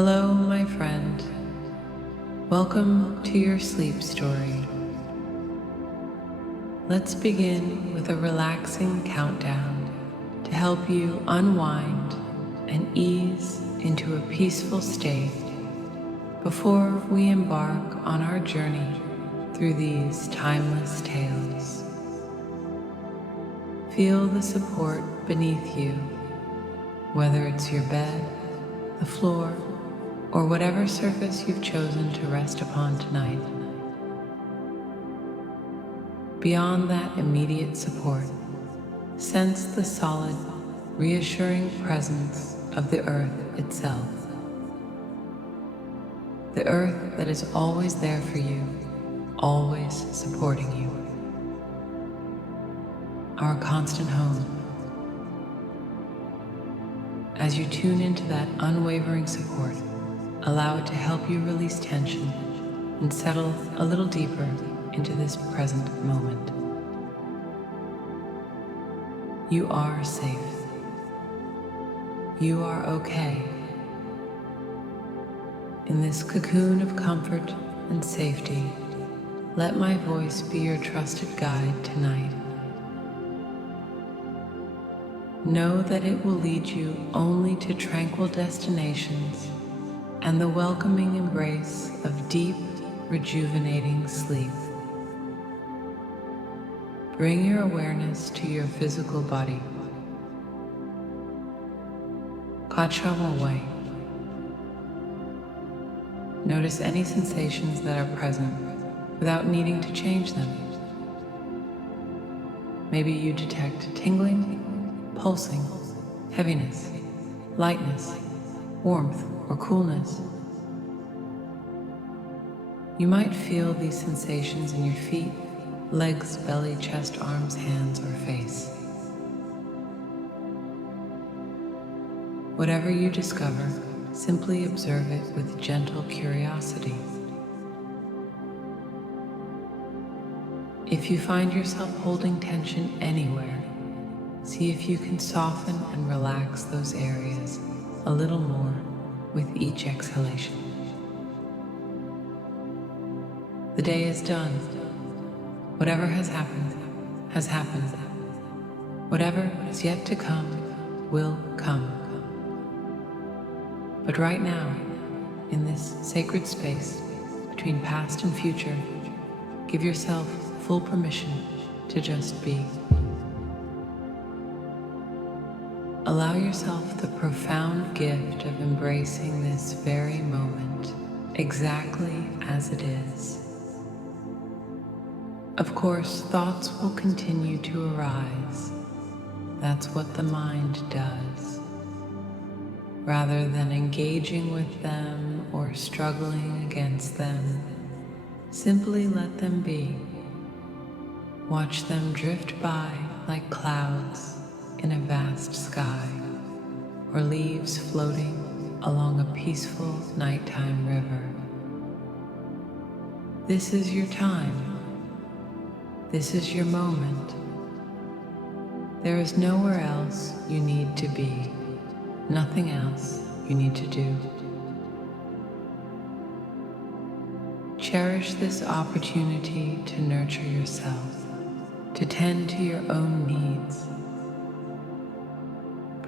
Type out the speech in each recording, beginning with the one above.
Hello, my friend. Welcome to your sleep story. Let's begin with a relaxing countdown to help you unwind and ease into a peaceful state before we embark on our journey through these timeless tales. Feel the support beneath you, whether it's your bed, the floor, or whatever surface you've chosen to rest upon tonight. Beyond that immediate support, sense the solid, reassuring presence of the earth itself. The earth that is always there for you, always supporting you. Our constant home. As you tune into that unwavering support, allow it to help you release tension and settle a little deeper into this present moment. You are safe. You are okay. In this cocoon of comfort and safety, let my voice be your trusted guide tonight. Know that it will lead you only to tranquil destinations and the welcoming embrace of deep, rejuvenating sleep. Bring your awareness to your physical body. Kachamaway. Notice any sensations that are present without needing to change them. Maybe you detect tingling, pulsing, heaviness, lightness, warmth, or coolness. You might feel these sensations in your feet, legs, belly, chest, arms, hands, or face. Whatever you discover, simply observe it with gentle curiosity. If you find yourself holding tension anywhere, see if you can soften and relax those areas a little more with each exhalation. The day is done. Whatever has happened, has happened. Whatever is yet to come, will come. But right now, in this sacred space between past and future, give yourself full permission to just be. Allow yourself the profound gift of embracing this very moment exactly as it is. Of course, thoughts will continue to arise. That's what the mind does. Rather than engaging with them or struggling against them, simply let them be. Watch them drift by like clouds in a vast sky, or leaves floating along a peaceful nighttime river. This is your time. This is your moment. There is nowhere else you need to be, nothing else you need to do. Cherish this opportunity to nurture yourself, to tend to your own needs.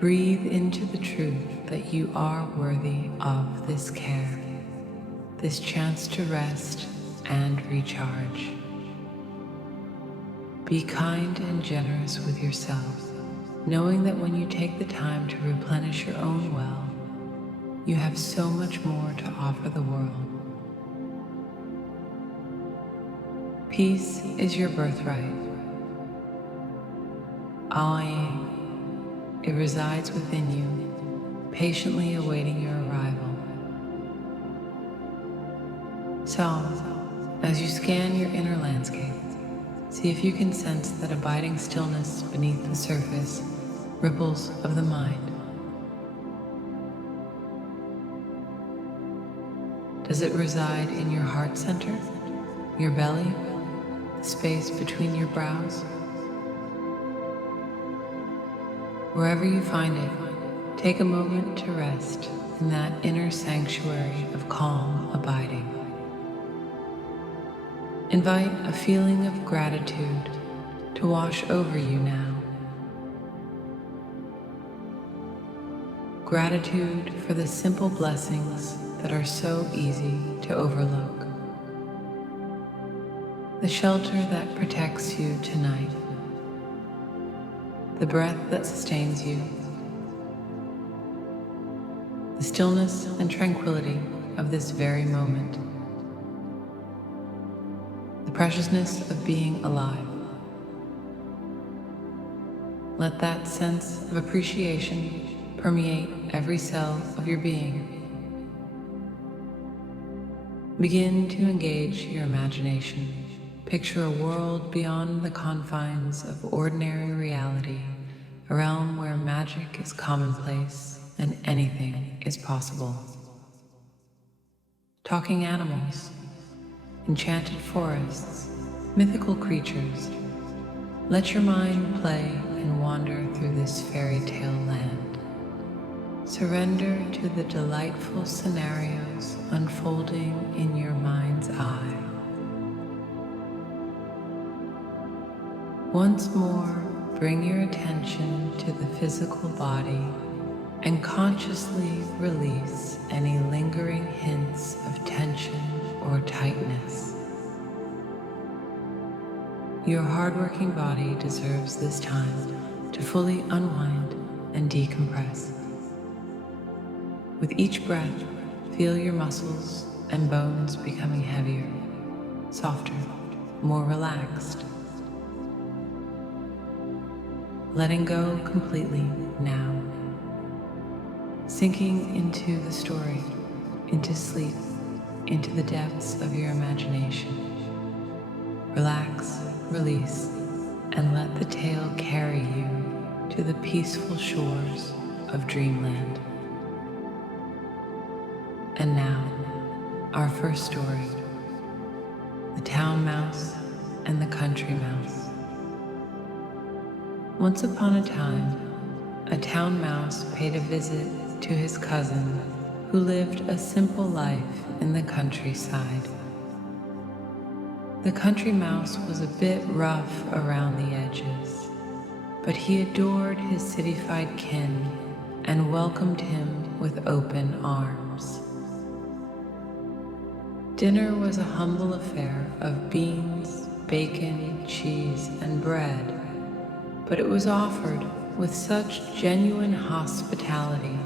Breathe into the truth that you are worthy of this care, this chance to rest and recharge. Be kind and generous with yourself, knowing that when you take the time to replenish your own well, you have so much more to offer the world. Peace is your birthright. Aye. It resides within you, patiently awaiting your arrival. So, as you scan your inner landscape, see if you can sense that abiding stillness beneath the surface ripples of the mind. Does it reside in your heart center, your belly, the space between your brows? Wherever you find it, take a moment to rest in that inner sanctuary of calm abiding. Invite a feeling of gratitude to wash over you now. Gratitude for the simple blessings that are so easy to overlook. The shelter that protects you tonight. The breath that sustains you. The stillness and tranquility of this very moment. The preciousness of being alive. Let that sense of appreciation permeate every cell of your being. Begin to engage your imagination. Picture a world beyond the confines of ordinary reality, a realm where magic is commonplace and anything is possible. Talking animals, enchanted forests, mythical creatures. Let your mind play and wander through this fairy tale land. Surrender to the delightful scenarios unfolding in your mind's eye. Once more, bring your attention to the physical body and consciously release any lingering hints of tension or tightness. Your hardworking body deserves this time to fully unwind and decompress. With each breath, feel your muscles and bones becoming heavier, softer, more relaxed. Letting go completely now. Sinking into the story, into sleep, into the depths of your imagination. Relax, release, and let the tale carry you to the peaceful shores of dreamland. And now, our first story, The Town Mouse and the Country Mouse. Once upon a time, a town mouse paid a visit to his cousin who lived a simple life in the countryside. The country mouse was a bit rough around the edges, but he adored his citified kin and welcomed him with open arms. Dinner was a humble affair of beans, bacon, cheese, and bread, but it was offered with such genuine hospitality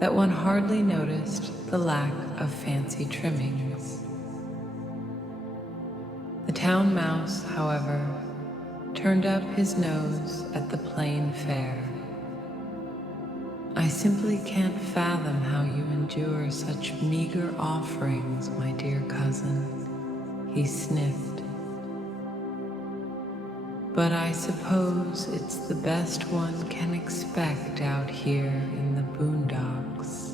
that one hardly noticed the lack of fancy trimmings. The town mouse, however, turned up his nose at the plain fare. "I simply can't fathom how you endure such meager offerings, my dear cousin," he sniffed. "But I suppose it's the best one can expect out here in the boondocks.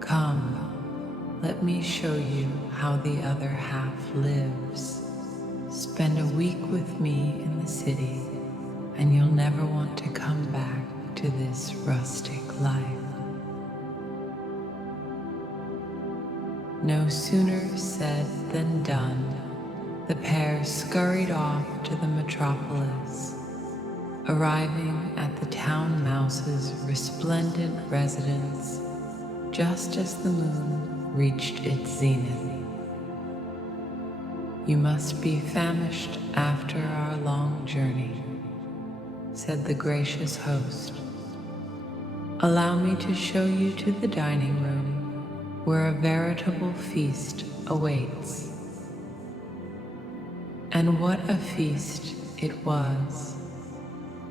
Come, let me show you how the other half lives. Spend a week with me in the city, and you'll never want to come back to this rustic life." No sooner said than done. The pair scurried off to the metropolis, arriving at the town mouse's resplendent residence just as the moon reached its zenith. "You must be famished after our long journey," said the gracious host. "Allow me to show you to the dining room, where a veritable feast awaits." And what a feast it was!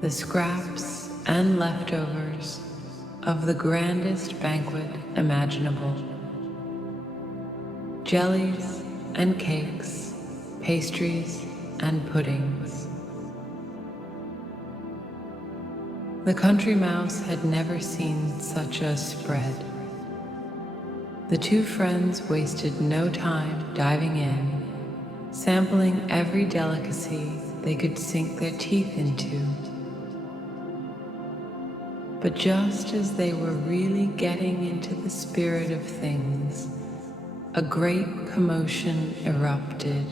The scraps and leftovers of the grandest banquet imaginable. Jellies and cakes, pastries and puddings. The country mouse had never seen such a spread. The two friends wasted no time diving in, sampling every delicacy they could sink their teeth into. But just as they were really getting into the spirit of things, a great commotion erupted.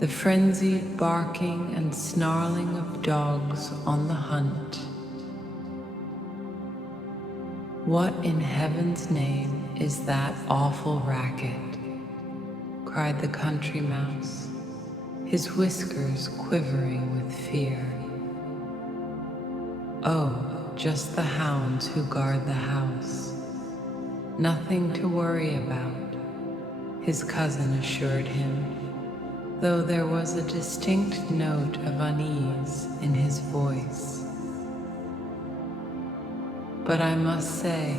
The frenzied barking and snarling of dogs on the hunt. "What in heaven's name is that awful racket?" cried the country mouse, his whiskers quivering with fear. "Oh, just the hounds who guard the house. Nothing to worry about," his cousin assured him, though there was a distinct note of unease in his voice. "But I must say,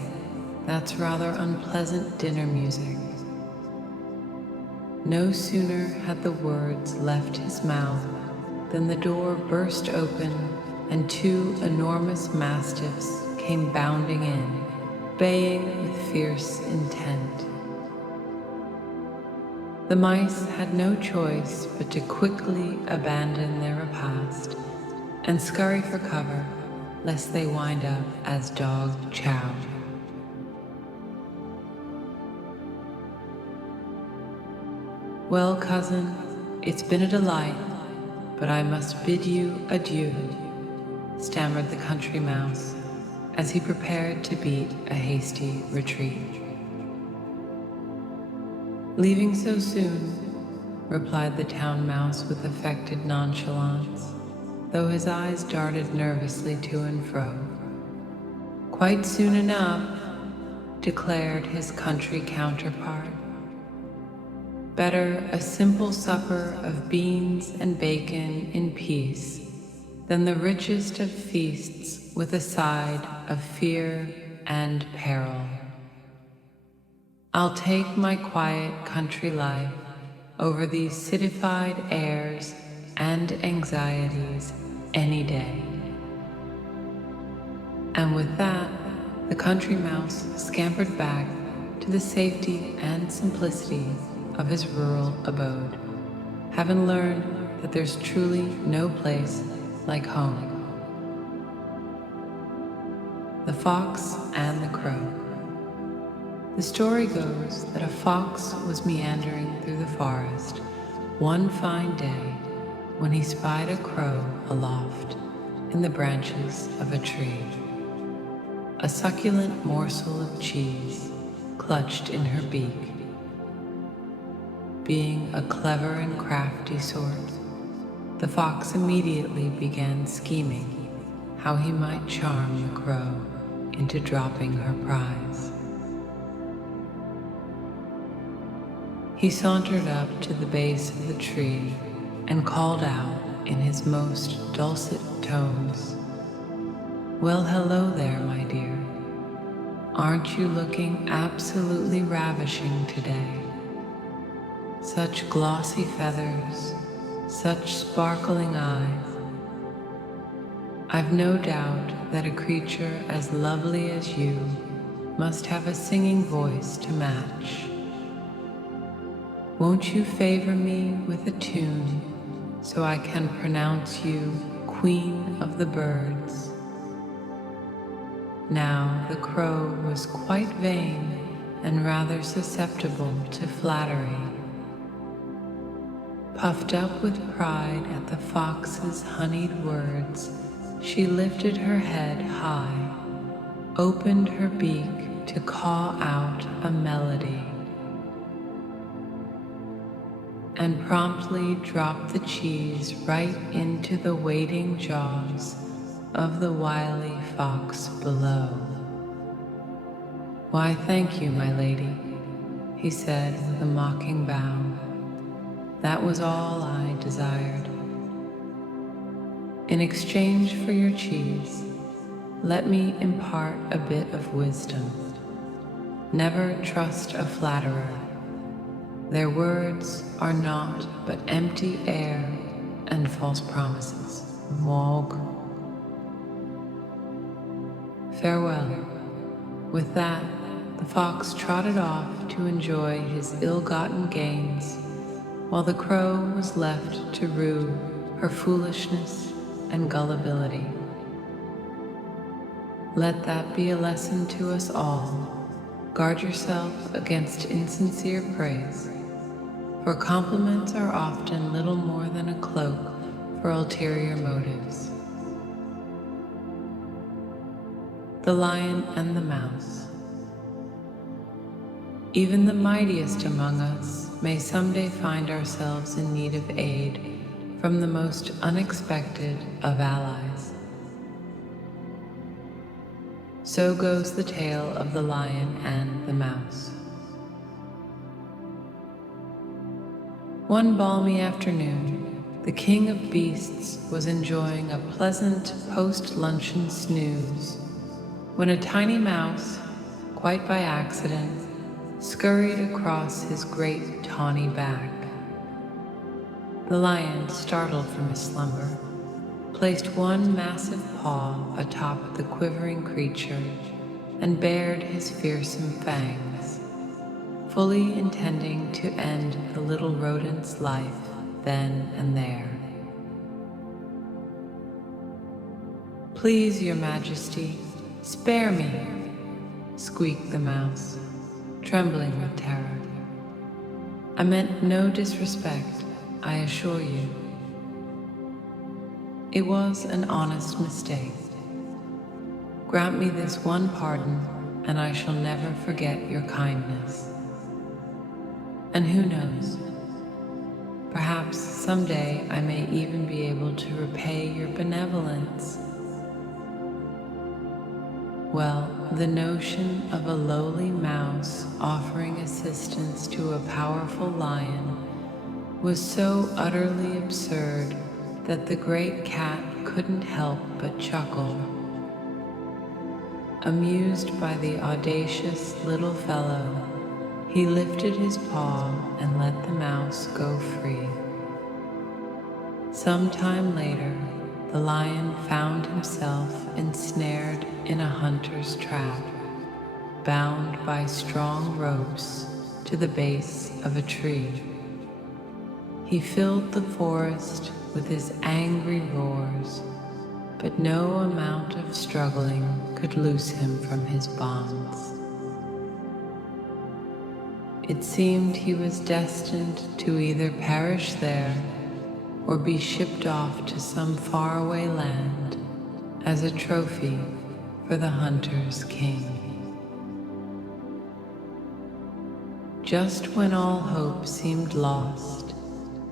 that's rather unpleasant dinner music." No sooner had the words left his mouth than the door burst open and two enormous mastiffs came bounding in, baying with fierce intent. The mice had no choice but to quickly abandon their repast and scurry for cover, lest they wind up as dog chow. "Well, cousin, it's been a delight, but I must bid you adieu," stammered the country mouse as he prepared to beat a hasty retreat. "Leaving so soon?" replied the town mouse with affected nonchalance, though his eyes darted nervously to and fro. "Quite soon enough," declared his country counterpart. "Better a simple supper of beans and bacon in peace than the richest of feasts with a side of fear and peril. I'll take my quiet country life over these citified airs and anxieties any day." And with that, the country mouse scampered back to the safety and simplicity of his rural abode, having learned that there's truly no place like home. The Fox and the Crow. The story goes that a fox was meandering through the forest one fine day when he spied a crow aloft in the branches of a tree, a succulent morsel of cheese clutched in her beak. Being a clever and crafty sort, the fox immediately began scheming how he might charm the crow into dropping her prize. He sauntered up to the base of the tree and called out in his most dulcet tones, "Well, hello there, my dear. Aren't you looking absolutely ravishing today? Such glossy feathers, such sparkling eyes. I've no doubt that a creature as lovely as you must have a singing voice to match. Won't you favor me with a tune so I can pronounce you Queen of the Birds?" Now the crow was quite vain and rather susceptible to flattery. Puffed up with pride at the fox's honeyed words, she lifted her head high, opened her beak to caw out a melody, and promptly dropped the cheese right into the waiting jaws of the wily fox below. "Why, thank you, my lady," he said with a mocking bow. "That was all I desired. In exchange for your cheese, let me impart a bit of wisdom. Never trust a flatterer. Their words are naught but empty air and false promises. Morgue. Farewell." With that, the fox trotted off to enjoy his ill-gotten gains, while the crow was left to rue her foolishness and gullibility. Let that be a lesson to us all. Guard yourself against insincere praise, for compliments are often little more than a cloak for ulterior motives. The Lion and the Mouse. Even the mightiest among us may someday find ourselves in need of aid from the most unexpected of allies. So goes the tale of the Lion and the Mouse. One balmy afternoon, the king of beasts was enjoying a pleasant post-luncheon snooze when a tiny mouse, quite by accident, scurried across his great tawny back. The lion, startled from his slumber, placed one massive paw atop the quivering creature and bared his fearsome fangs, fully intending to end the little rodent's life then and there. "Please, your majesty, spare me," squeaked the mouse, trembling with terror. "I meant no disrespect, I assure you. It was an honest mistake. Grant me this one pardon, and I shall never forget your kindness. And who knows, perhaps someday I may even be able to repay your benevolence." Well, the notion of a lowly mouse offering assistance to a powerful lion was so utterly absurd that the great cat couldn't help but chuckle. Amused by the audacious little fellow, he lifted his paw and let the mouse go free. Some time later, the lion found himself ensnared in a hunter's trap, bound by strong ropes to the base of a tree. He filled the forest with his angry roars, but no amount of struggling could loose him from his bonds. It seemed he was destined to either perish there or be shipped off to some faraway land as a trophy for the hunter's king. Just when all hope seemed lost,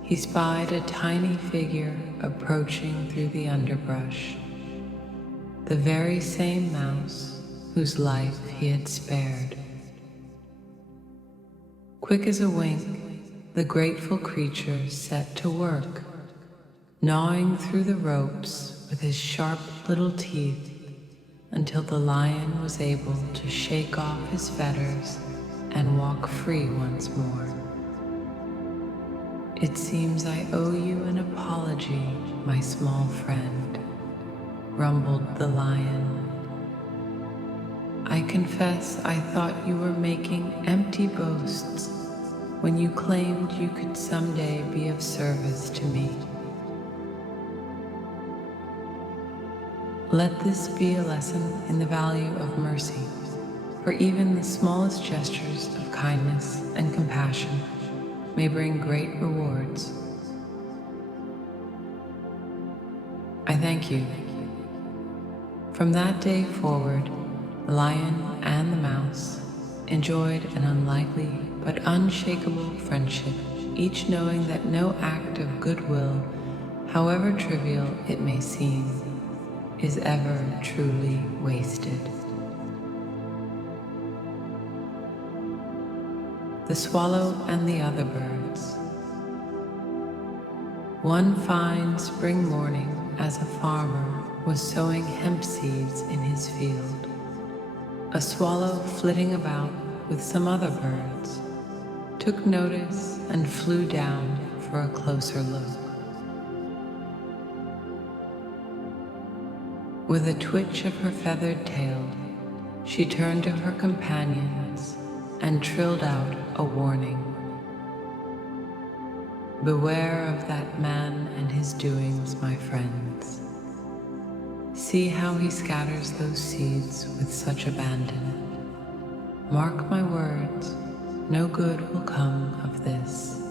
he spied a tiny figure approaching through the underbrush, the very same mouse whose life he had spared. Quick as a wink, the grateful creature set to work, gnawing through the ropes with his sharp little teeth until the lion was able to shake off his fetters and walk free once more. "It seems I owe you an apology, my small friend," rumbled the lion. "I confess I thought you were making empty boasts when you claimed you could someday be of service to me. Let this be a lesson in the value of mercy, for even the smallest gestures of kindness and compassion may bring great rewards. I thank you." From that day forward, the lion and the mouse enjoyed an unlikely but unshakable friendship, each knowing that no act of goodwill, however trivial it may seem, is ever truly wasted. The Swallow and the Other Birds. One fine spring morning, as a farmer was sowing hemp seeds in his field, a swallow flitting about with some other birds took notice and flew down for a closer look. With a twitch of her feathered tail, she turned to her companions and trilled out a warning. "Beware of that man and his doings, my friends. See how he scatters those seeds with such abandon. Mark my words, no good will come of this.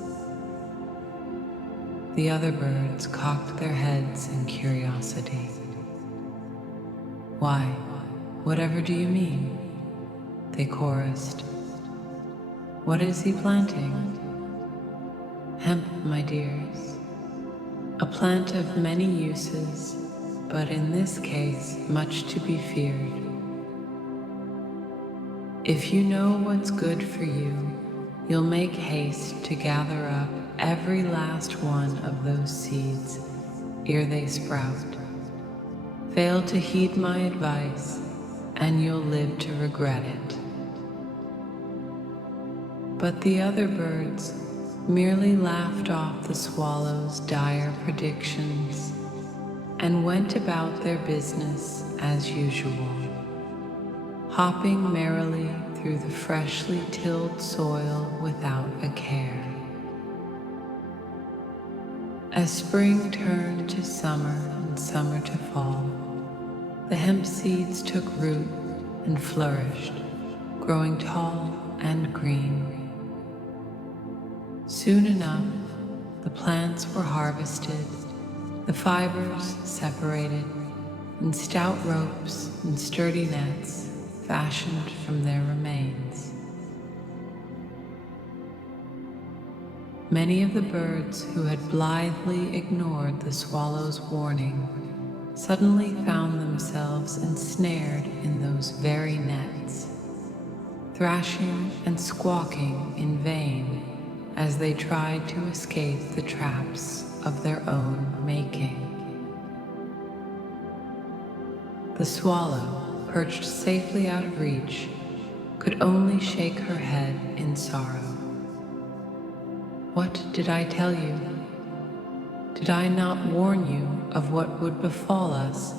The other birds cocked their heads in curiosity. Why, whatever do you mean? They chorused. What is he planting? Hemp, my dears. A plant of many uses, but in this case, much to be feared. If you know what's good for you, you'll make haste to gather up every last one of those seeds ere they sprout. Fail to heed my advice, and you'll live to regret it. But the other birds merely laughed off the swallow's dire predictions and went about their business as usual, hopping merrily through the freshly tilled soil without a care. As spring turned to summer and summer to fall, the hemp seeds took root and flourished, growing tall and green. Soon enough, the plants were harvested, the fibers separated, and stout ropes and sturdy nets fashioned from their remains. Many of the birds who had blithely ignored the swallow's warning suddenly found themselves ensnared in those very nets, thrashing and squawking in vain as they tried to escape the traps of their own making. The swallow, perched safely out of reach, could only shake her head in sorrow. What did I tell you? Did I not warn you of what would befall us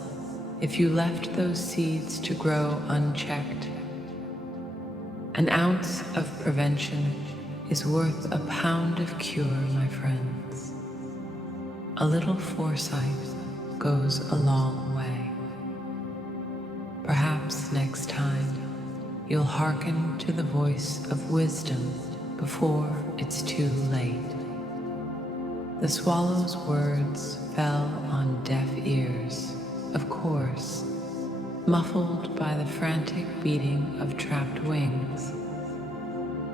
if you left those seeds to grow unchecked? An ounce of prevention is worth a pound of cure, my friends. A little foresight goes a long way. Perhaps next time you'll hearken to the voice of wisdom before it's too late. The swallow's words fell on deaf ears, of course, muffled by the frantic beating of trapped wings.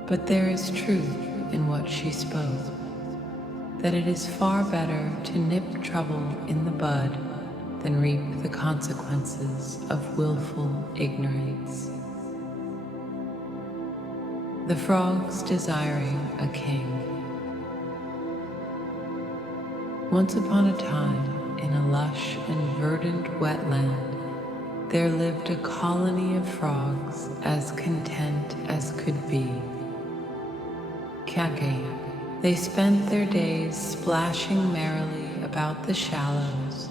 But there is truth in what she spoke, that it is far better to nip trouble in the bud than reap the consequences of willful ignorance. The frogs desiring a king. Once upon a time, in a lush and verdant wetland, there lived a colony of frogs as content as could be. They spent their days splashing merrily about the shallows,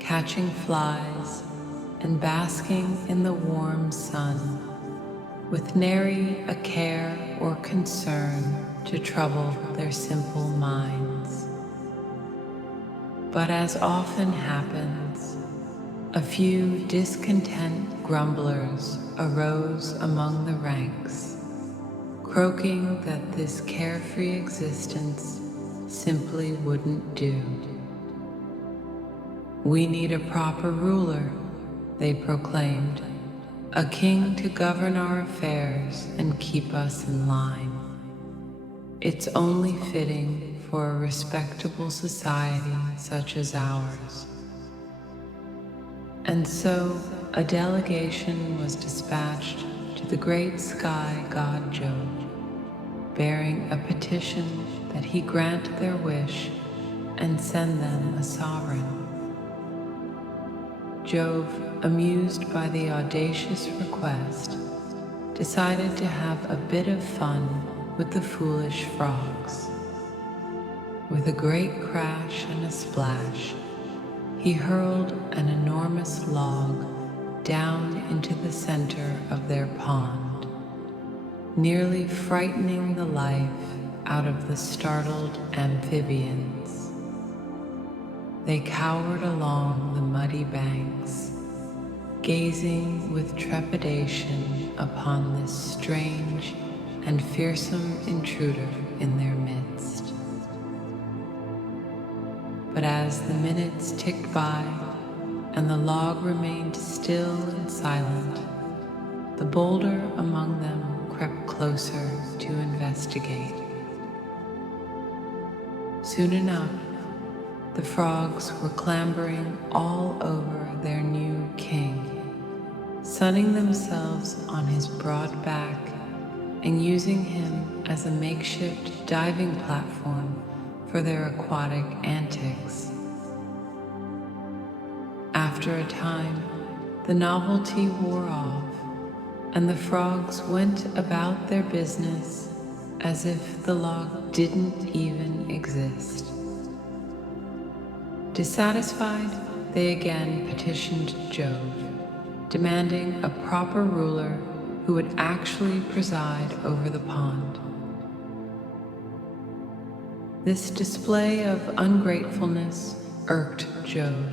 catching flies, and basking in the warm sun, with nary a care or concern to trouble their simple minds. But as often happens, a few discontent grumblers arose among the ranks, croaking that this carefree existence simply wouldn't do. We need a proper ruler, they proclaimed, a king to govern our affairs and keep us in line. It's only fitting for a respectable society such as ours. And so a delegation was dispatched to the great sky god Jove, bearing a petition that he grant their wish and send them a sovereign. Jove, amused by the audacious request, decided to have a bit of fun with the foolish frogs. With a great crash and a splash, he hurled an enormous log down into the center of their pond, nearly frightening the life out of the startled amphibians. They cowered along the muddy banks, gazing with trepidation upon this strange and fearsome intruder in their midst. But as the minutes ticked by and the log remained still and silent, the bolder among them crept closer to investigate. Soon enough, the frogs were clambering all over their new king, sunning themselves on his broad back and using him as a makeshift diving platform for their aquatic antics. After a time, the novelty wore off, and the frogs went about their business as if the log didn't even exist. Dissatisfied, they again petitioned Jove, demanding a proper ruler who would actually preside over the pond. This display of ungratefulness irked Jove,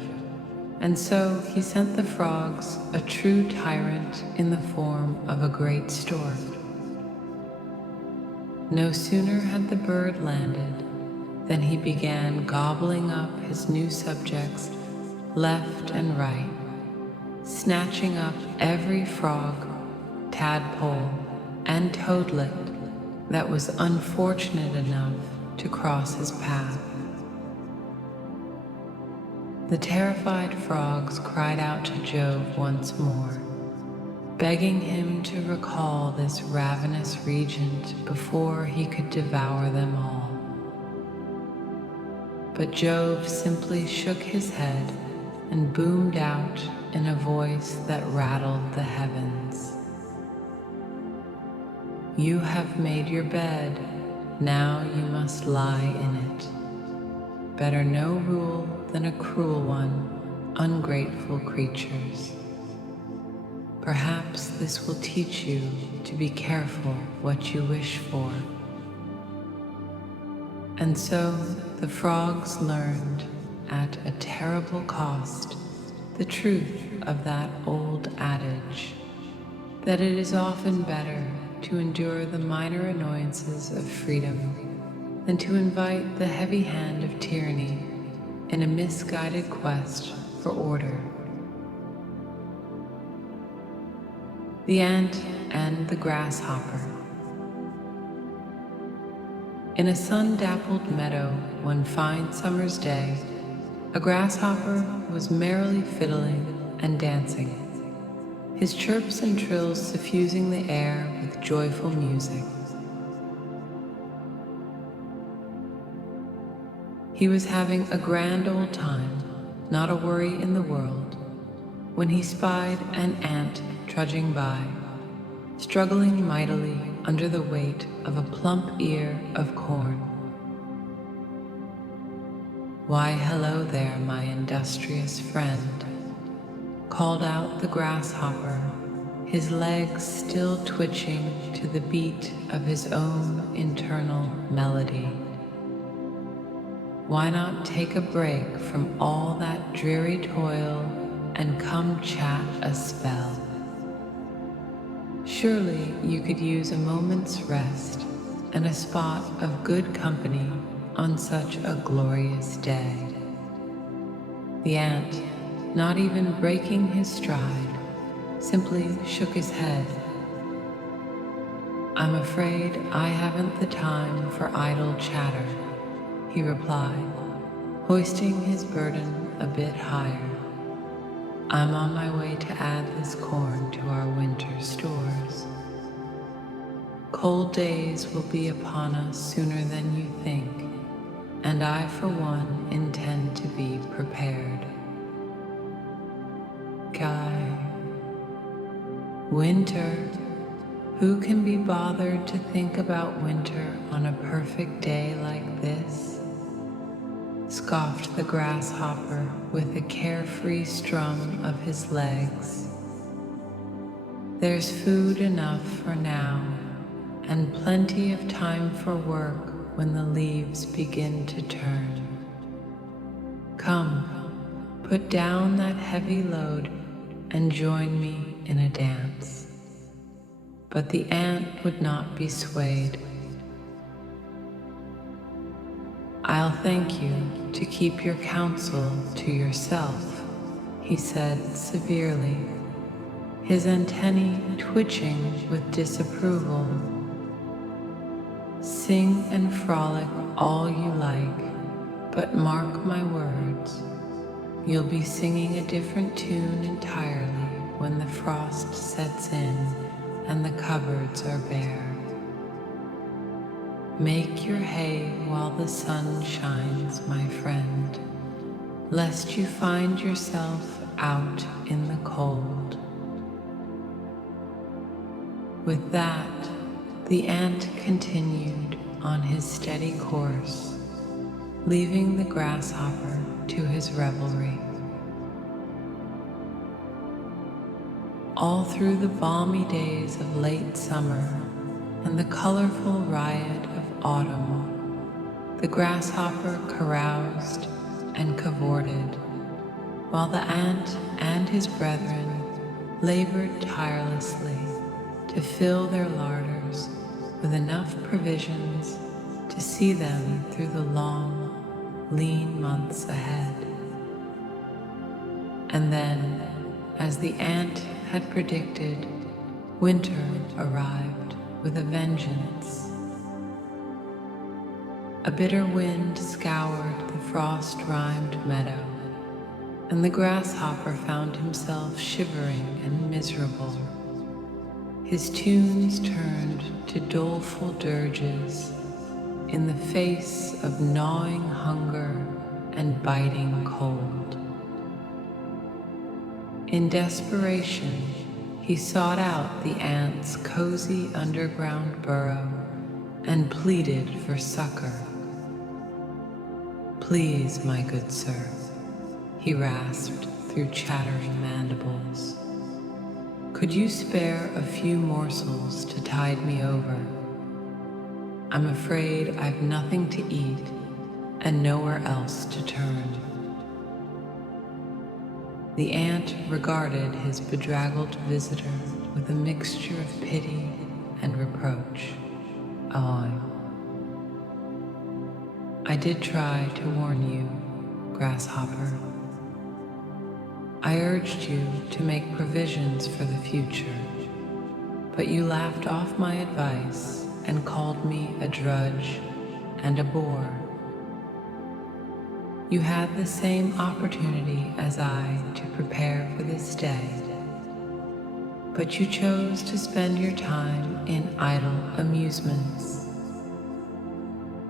and so he sent the frogs a true tyrant in the form of a great stork. No sooner had the bird landed than he began gobbling up his new subjects left and right, snatching up every frog, tadpole, and toadlet that was unfortunate enough to cross his path. The terrified frogs cried out to Jove once more, begging him to recall this ravenous regent before he could devour them all. But Jove simply shook his head and boomed out in a voice that rattled the heavens. "You have made your bed, now you must lie in it. Better no rule than a cruel one, ungrateful creatures. Perhaps this will teach you to be careful what you wish for." And so the frogs learned, at a terrible cost, the truth of that old adage, that it is often better to endure the minor annoyances of freedom than to invite the heavy hand of tyranny in a misguided quest for order. The ant and the grasshopper. In a sun-dappled meadow one fine summer's day, a grasshopper was merrily fiddling and dancing, his chirps and trills suffusing the air with joyful music. He was having a grand old time, not a worry in the world, when he spied an ant trudging by, struggling mightily under the weight of a plump ear of corn. "Why, hello there, my industrious friend," called out the grasshopper, his legs still twitching to the beat of his own internal melody. "Why not take a break from all that dreary toil and come chat a spell? Surely you could use a moment's rest and a spot of good company on such a glorious day." The ant, not even breaking his stride, simply shook his head. "I'm afraid I haven't the time for idle chatter," he replied, hoisting his burden a bit higher. "I'm on my way to add this corn to our winter stores. Cold days will be upon us sooner than you think, and I for one intend to be prepared." Guy. Winter? Who can be bothered to think about winter on a perfect day like this? Scoffed the grasshopper with a carefree strum of his legs. "There's food enough for now, and plenty of time for work when the leaves begin to turn. Come, put down that heavy load and join me in a dance. But the ant would not be swayed. I'll thank you to keep your counsel to yourself, he said severely, his antennae twitching with disapproval. Sing and frolic all you like, but mark my words, you'll be singing a different tune entirely when the frost sets in and the cupboards are bare. Make your hay while the sun shines, my friend, lest you find yourself out in the cold. With that, the ant continued on his steady course, leaving the grasshopper to his revelry. All through the balmy days of late summer and the colorful riot of autumn, the grasshopper caroused and cavorted, while the ant and his brethren labored tirelessly to fill their larders with enough provisions to see them through the long, lean months ahead. And then, as the ant had predicted, winter arrived with a vengeance. A bitter wind scoured the frost-rimed meadow, and the grasshopper found himself shivering and miserable. His tunes turned to doleful dirges in the face of gnawing hunger and biting cold. In desperation, he sought out the ant's cozy underground burrow and pleaded for succor. "Please, my good sir," he rasped through chattering mandibles, "could you spare a few morsels to tide me over? I'm afraid I've nothing to eat and nowhere else to turn." The ant regarded his bedraggled visitor with a mixture of pity and reproach. "Oh, I did try to warn you, grasshopper. I urged you to make provisions for the future, but you laughed off my advice and called me a drudge and a bore. You had the same opportunity as I to prepare for this day, but you chose to spend your time in idle amusements.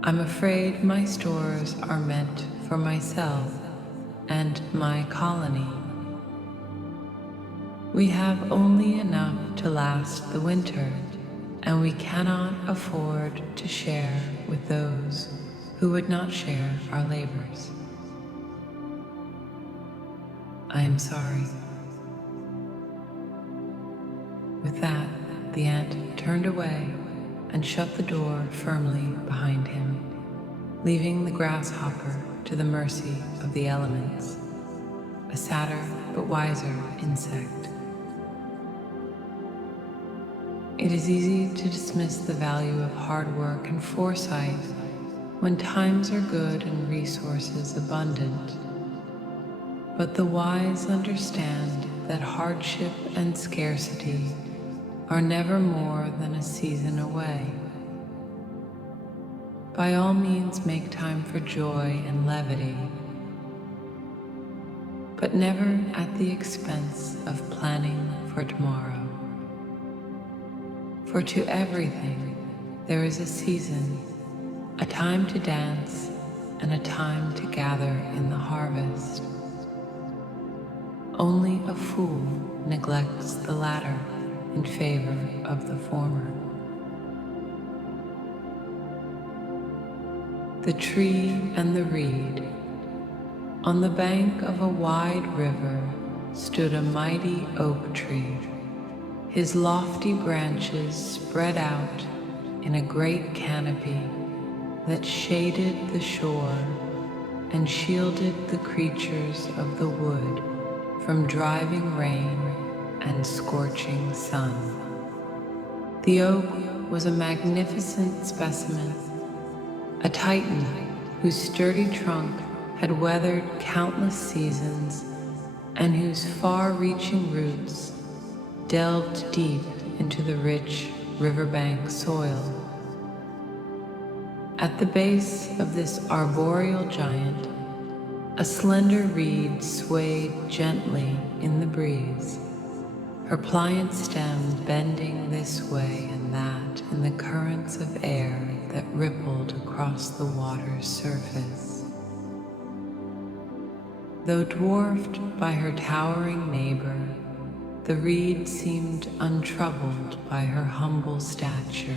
I'm afraid my stores are meant for myself and my colony. We have only enough to last the winter, and we cannot afford to share with those who would not share our labors. I am sorry." With that, the ant turned away and shut the door firmly behind him, leaving the grasshopper to the mercy of the elements, a sadder but wiser insect. It is easy to dismiss the value of hard work and foresight when times are good and resources abundant. But the wise understand that hardship and scarcity are never more than a season away. By all means, make time for joy and levity, but never at the expense of planning for tomorrow. For to everything there is a season, a time to dance and a time to gather in the harvest. Only a fool neglects the latter in favor of the former. The tree and the reed. On the bank of a wide river stood a mighty oak tree, his lofty branches spread out in a great canopy that shaded the shore and shielded the creatures of the wood from driving rain and scorching sun. The oak was a magnificent specimen, a titan whose sturdy trunk had weathered countless seasons and whose far-reaching roots delved deep into the rich riverbank soil. At the base of this arboreal giant, a slender reed swayed gently in the breeze, her pliant stem bending this way and that in the currents of air that rippled across the water's surface. Though dwarfed by her towering neighbor, the reed seemed untroubled by her humble stature,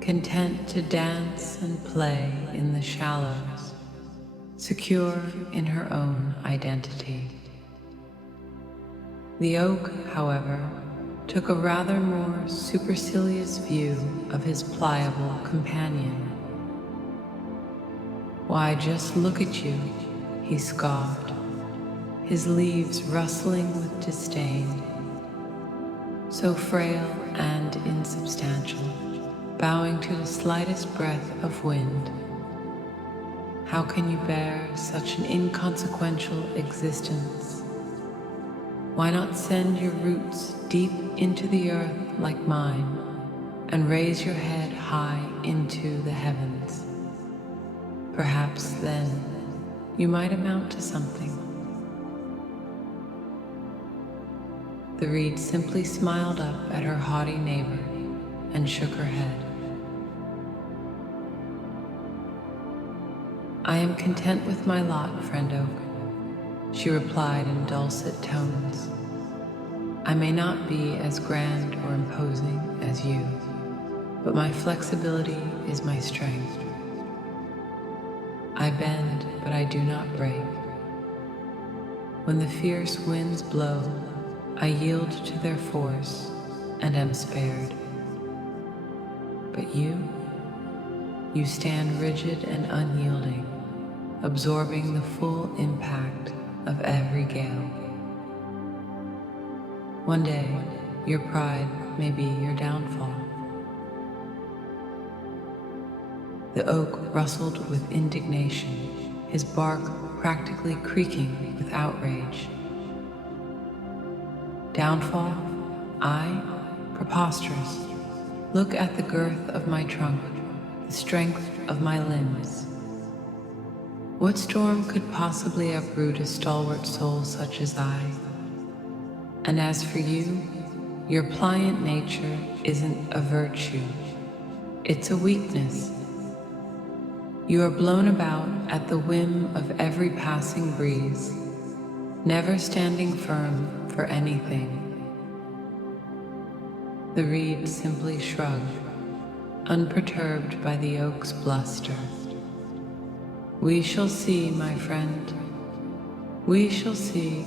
content to dance and play in the shallows, secure in her own identity. The oak, however, took a rather more supercilious view of his pliable companion. "Why, just look at you," he scoffed, his leaves rustling with disdain. "So frail and insubstantial, bowing to the slightest breath of wind. How can you bear such an inconsequential existence? Why not send your roots deep into the earth like mine, and raise your head high into the heavens? Perhaps then you might amount to something." The reed simply smiled up at her haughty neighbor and shook her head. "I am content with my lot, friend oak," she replied in dulcet tones. "I may not be as grand or imposing as you, but my flexibility is my strength. I bend, but I do not break. When the fierce winds blow, I yield to their force and am spared. But you stand rigid and unyielding, absorbing the full impact of every gale. One day, your pride may be your downfall." The oak rustled with indignation, his bark practically creaking with outrage. "Downfall? I? Preposterous. Look at the girth of my trunk, the strength of my limbs. What storm could possibly uproot a stalwart soul such as I? And as for you, your pliant nature isn't a virtue, it's a weakness. You are blown about at the whim of every passing breeze, never standing firm for anything." The reed simply shrugged, unperturbed by the oak's bluster. "We shall see, my friend. We shall see."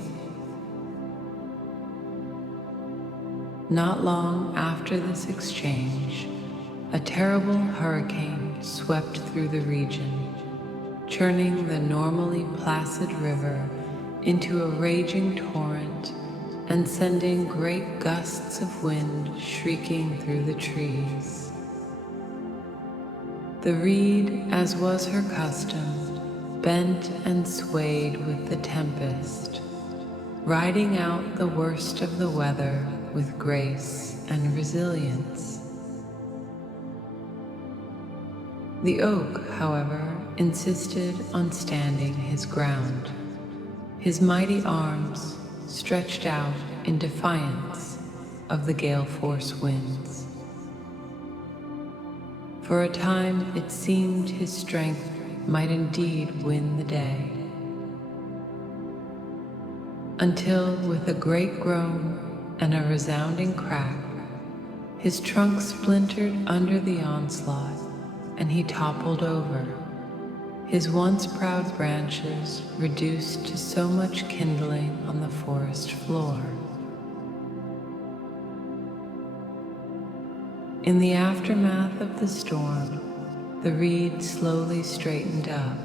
Not long after this exchange, a terrible hurricane swept through the region, churning the normally placid river into a raging torrent and sending great gusts of wind shrieking through the trees. The reed, as was her custom, bent and swayed with the tempest, riding out the worst of the weather with grace and resilience. The oak, however, insisted on standing his ground, his mighty arms stretched out in defiance of the gale-force winds. For a time it seemed his strength might indeed win the day, until with a great groan and a resounding crack, his trunk splintered under the onslaught and he toppled over, his once proud branches reduced to so much kindling on the forest floor. In the aftermath of the storm, the reed slowly straightened up,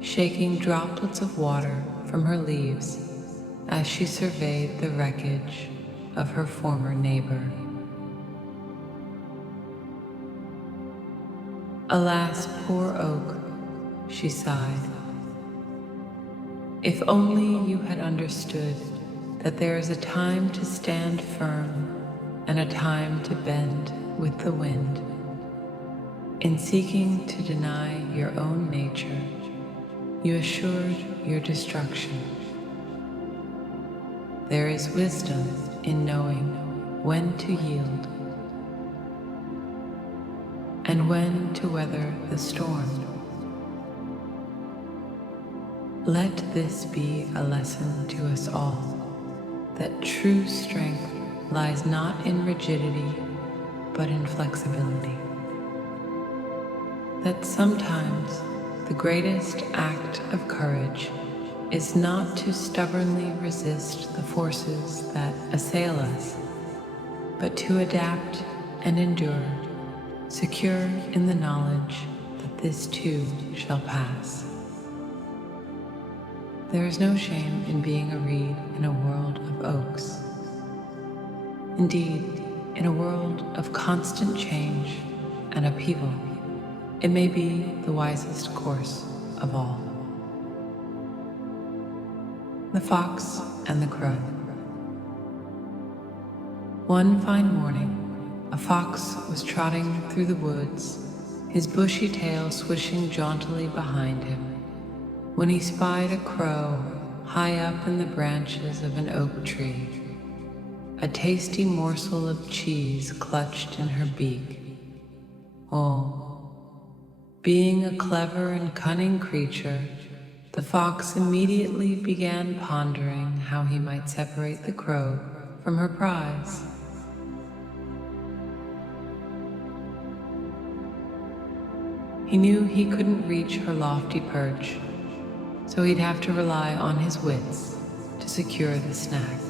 shaking droplets of water from her leaves as she surveyed the wreckage of her former neighbor. "Alas, poor oak," she sighed. "If only you had understood that there is a time to stand firm and a time to bend with the wind. In seeking to deny your own nature, you assured your destruction. There is wisdom in knowing when to yield and when to weather the storm. Let this be a lesson to us all, that true strength lies not in rigidity, but in flexibility. That sometimes the greatest act of courage is not to stubbornly resist the forces that assail us, but to adapt and endure, secure in the knowledge that this too shall pass. There is no shame in being a reed in a world of oaks. Indeed, in a world of constant change and upheaval, it may be the wisest course of all." The Fox and the Crow. One fine morning, a fox was trotting through the woods, his bushy tail swishing jauntily behind him, when he spied a crow high up in the branches of an oak tree, a tasty morsel of cheese clutched in her beak. Oh, being a clever and cunning creature, the fox immediately began pondering how he might separate the crow from her prize. He knew he couldn't reach her lofty perch, so he'd have to rely on his wits to secure the snack.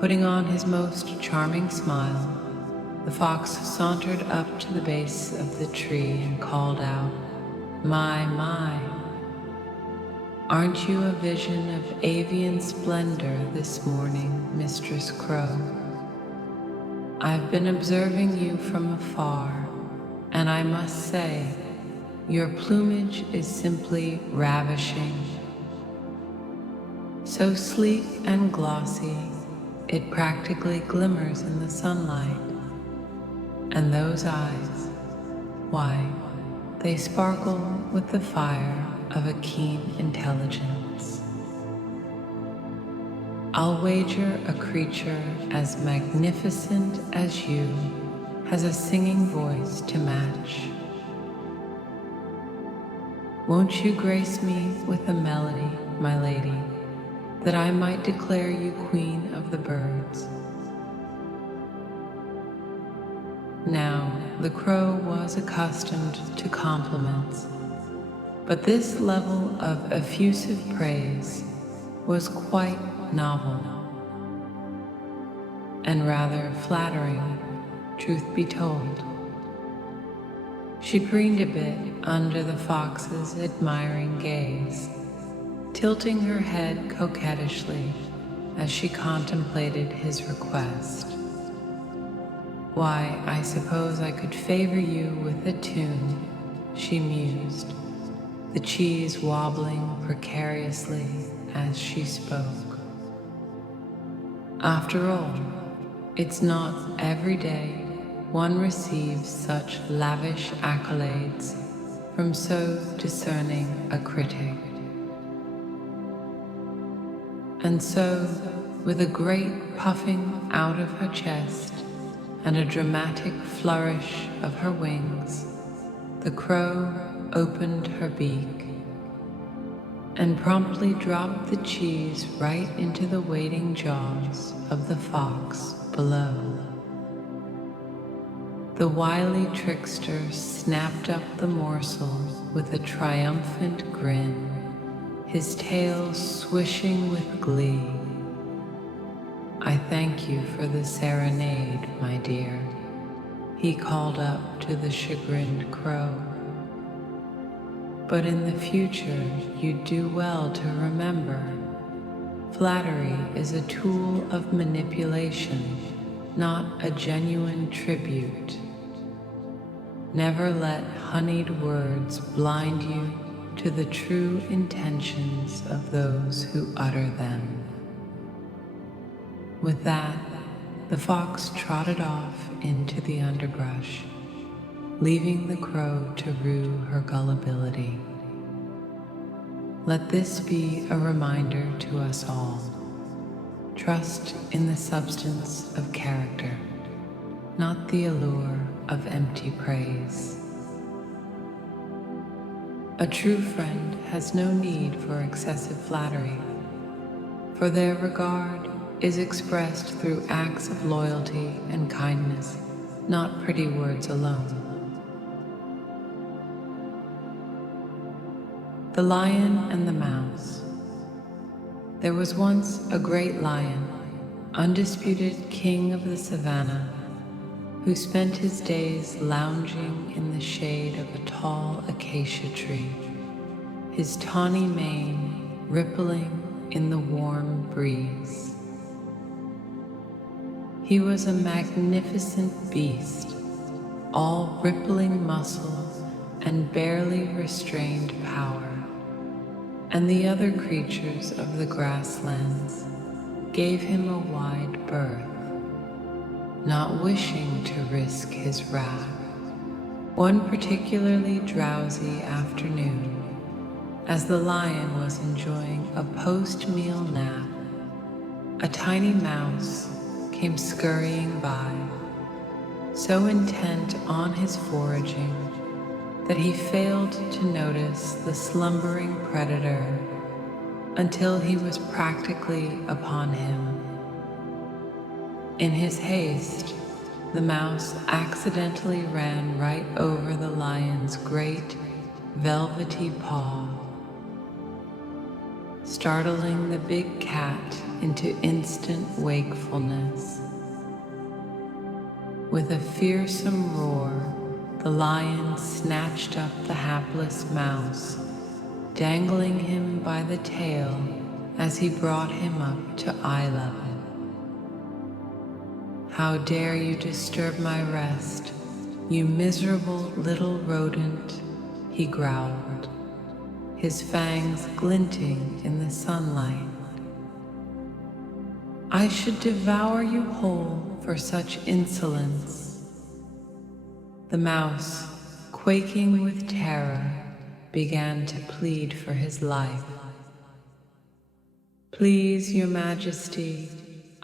Putting on his most charming smile, the fox sauntered up to the base of the tree and called out, My, aren't you a vision of avian splendor this morning, Mistress Crow? I've been observing you from afar, and I must say, your plumage is simply ravishing. So sleek and glossy, it practically glimmers in the sunlight. And those eyes, why, they sparkle with the fire of a keen intelligence. I'll wager a creature as magnificent as you has a singing voice to match. Won't you grace me with a melody, my lady, that I might declare you queen of the birds? Now, the crow was accustomed to compliments, but this level of effusive praise was quite novel, and rather flattering, truth be told. She preened a bit under the fox's admiring gaze, tilting her head coquettishly as she contemplated his request. Why, I suppose I could favor you with a tune, she mused, the cheese wobbling precariously as she spoke. After all, it's not every day one receives such lavish accolades from so discerning a critic. And so, with a great puffing out of her chest and a dramatic flourish of her wings, the crow opened her beak and promptly dropped the cheese right into the waiting jaws of the fox below. The wily trickster snapped up the morsel with a triumphant grin, his tail swishing with glee. I thank you for the serenade, my dear, he called up to the chagrined crow. But in the future, you'd do well to remember, flattery is a tool of manipulation, not a genuine tribute. Never let honeyed words blind you to the true intentions of those who utter them. With that, the fox trotted off into the underbrush, leaving the crow to rue her gullibility. Let this be a reminder to us all. Trust in the substance of character, not the allure of empty praise. A true friend has no need for excessive flattery, for their regard is expressed through acts of loyalty and kindness, not pretty words alone. The Lion and the Mouse. There was once a great lion, undisputed king of the savannah, who spent his days lounging in the shade of a tall acacia tree, his tawny mane rippling in the warm breeze. He was a magnificent beast, all rippling muscle and barely restrained power, and the other creatures of the grasslands gave him a wide berth, not wishing to risk his wrath. One particularly drowsy afternoon, as the lion was enjoying a post-meal nap, a tiny mouse came scurrying by, so intent on his foraging that he failed to notice the slumbering predator until he was practically upon him. In his haste, the mouse accidentally ran right over the lion's great, velvety paw, startling the big cat into instant wakefulness. With a fearsome roar, the lion snatched up the hapless mouse, dangling him by the tail as he brought him up to eye level. "How dare you disturb my rest, you miserable little rodent," he growled, his fangs glinting in the sunlight. "I should devour you whole for such insolence." The mouse, quaking with terror, began to plead for his life. "Please, your majesty,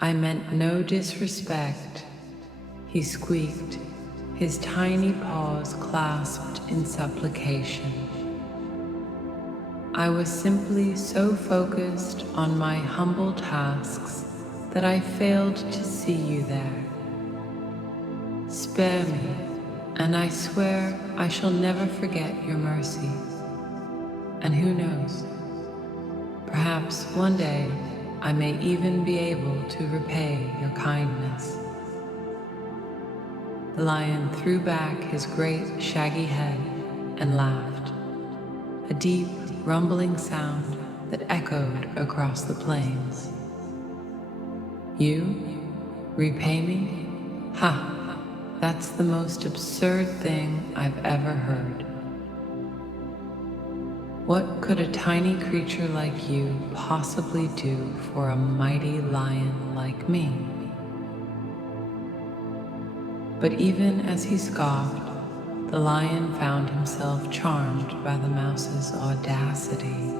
I meant no disrespect," he squeaked, his tiny paws clasped in supplication. "I was simply so focused on my humble tasks that I failed to see you there. Spare me, and I swear I shall never forget your mercy. And who knows, perhaps one day I may even be able to repay your kindness." The lion threw back his great shaggy head and laughed, a deep rumbling sound that echoed across the plains. "You? Repay me? Ha! That's the most absurd thing I've ever heard. What could a tiny creature like you possibly do for a mighty lion like me?" But even as he scoffed, the lion found himself charmed by the mouse's audacity.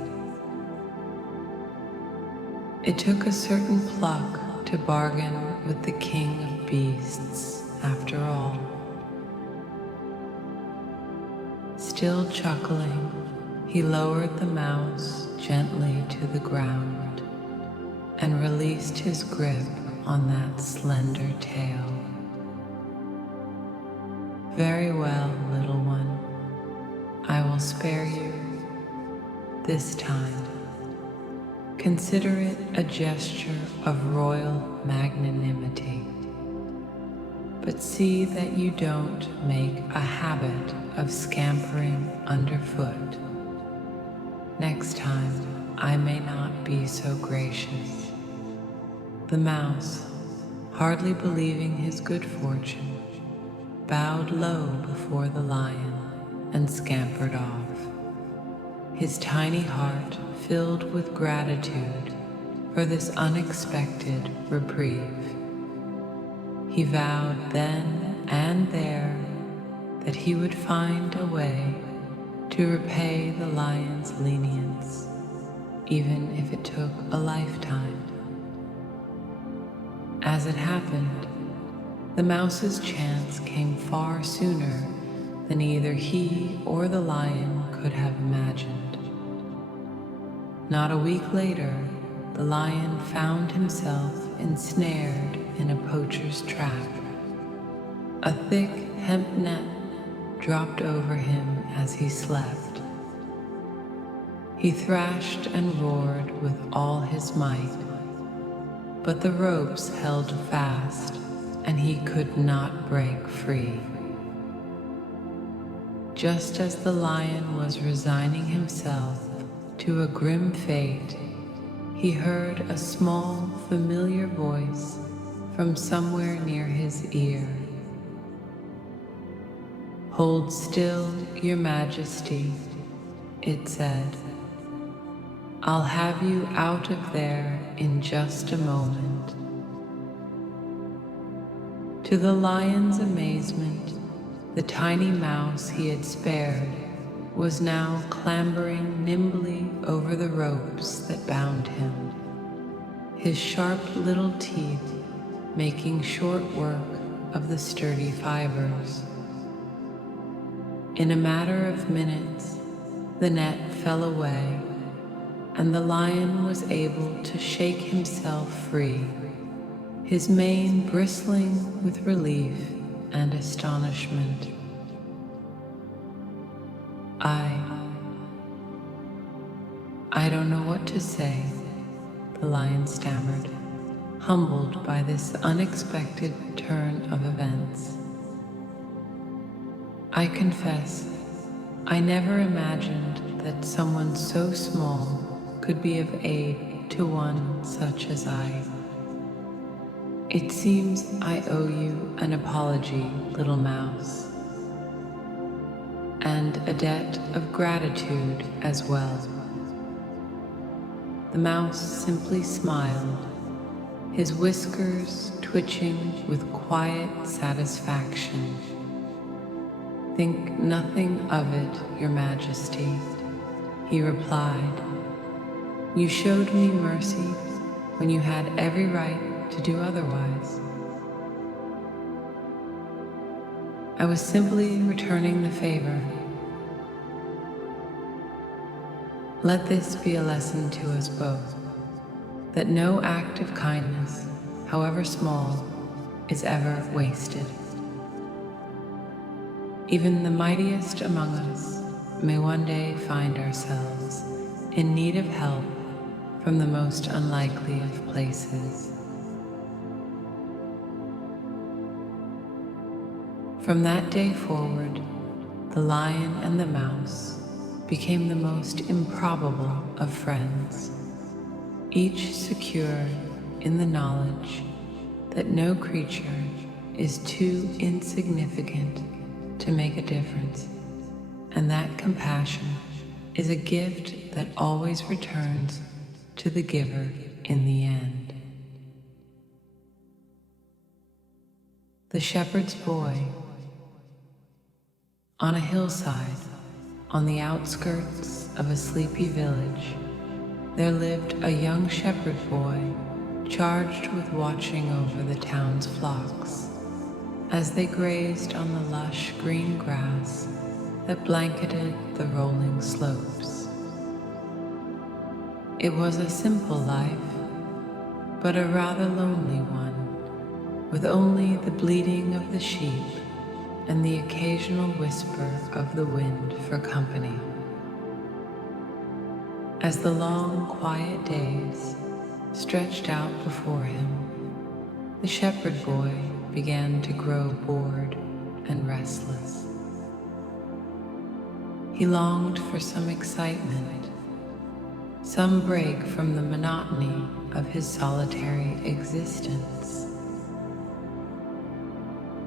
It took a certain pluck to bargain with the king of beasts, after all. Still chuckling, he lowered the mouse gently to the ground and released his grip on that slender tail. "Very well, little one, I will spare you this time. Consider it a gesture of royal magnanimity. But see that you don't make a habit of scampering underfoot Next time, I may not be so gracious." The mouse, hardly believing his good fortune, bowed low before the lion and scampered off, his tiny heart filled with gratitude for this unexpected reprieve. He vowed then and there that he would find a way to repay the lion's lenience, even if it took a lifetime. As it happened, the mouse's chance came far sooner than either he or the lion could have imagined. Not a week later, the lion found himself ensnared in a poacher's trap. A thick hemp net dropped over him as he slept. He thrashed and roared with all his might, but the ropes held fast and he could not break free. Just as the lion was resigning himself to a grim fate, he heard a small, familiar voice from somewhere near his ear. "Hold still, your majesty," it said. "I'll have you out of there in just a moment." To the lion's amazement, the tiny mouse he had spared was now clambering nimbly over the ropes that bound him, his sharp little teeth making short work of the sturdy fibers. In a matter of minutes, the net fell away, and the lion was able to shake himself free, his mane bristling with relief and astonishment. I don't know what to say," the lion stammered, humbled by this unexpected turn of events. "I confess, I never imagined that someone so small could be of aid to one such as I. It seems I owe you an apology, little mouse, and a debt of gratitude as well." The mouse simply smiled, his whiskers twitching with quiet satisfaction. "Think nothing of it, your majesty," he replied. "You showed me mercy when you had every right to do otherwise. I was simply returning the favor. Let this be a lesson to us both, that no act of kindness, however small, is ever wasted. Even the mightiest among us may one day find ourselves in need of help from the most unlikely of places." From that day forward, the lion and the mouse became the most improbable of friends, each secure in the knowledge that no creature is too insignificant to make a difference, and that compassion is a gift that always returns to the giver in the end. The Shepherd's Boy. On a hillside, on the outskirts of a sleepy village, there lived a young shepherd boy charged with watching over the town's flocks as they grazed on the lush green grass that blanketed the rolling slopes. It was a simple life, but a rather lonely one, with only the bleating of the sheep and the occasional whisper of the wind for company. As the long, quiet days stretched out before him, the shepherd boy began to grow bored and restless. He longed for some excitement Some break from the monotony of his solitary existence.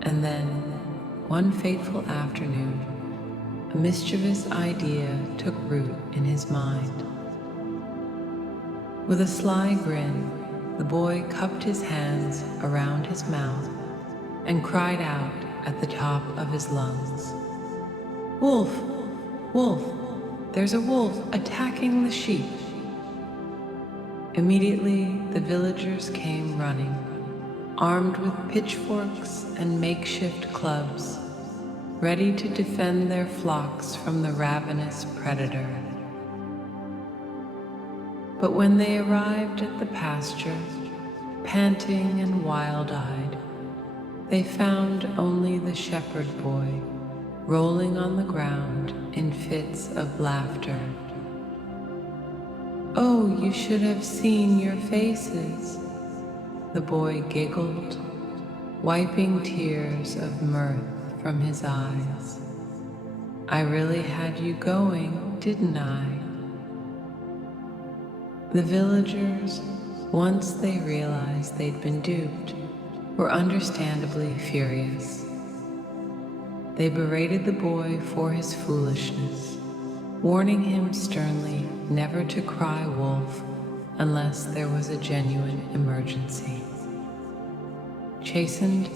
And then, one fateful afternoon, a mischievous idea took root in his mind. With a sly grin, the boy cupped his hands around his mouth and cried out at the top of his lungs, "Wolf! Wolf! There's a wolf attacking the sheep!" Immediately, the villagers came running, armed with pitchforks and makeshift clubs, ready to defend their flocks from the ravenous predator. But when they arrived at the pasture, panting and wild-eyed, they found only the shepherd boy rolling on the ground in fits of laughter. "Oh, you should have seen your faces," the boy giggled, wiping tears of mirth from his eyes. "I really had you going, didn't I?" The villagers, once they realized they'd been duped, were understandably furious. They berated the boy for his foolishness, warning him sternly never to cry wolf unless there was a genuine emergency. Chastened,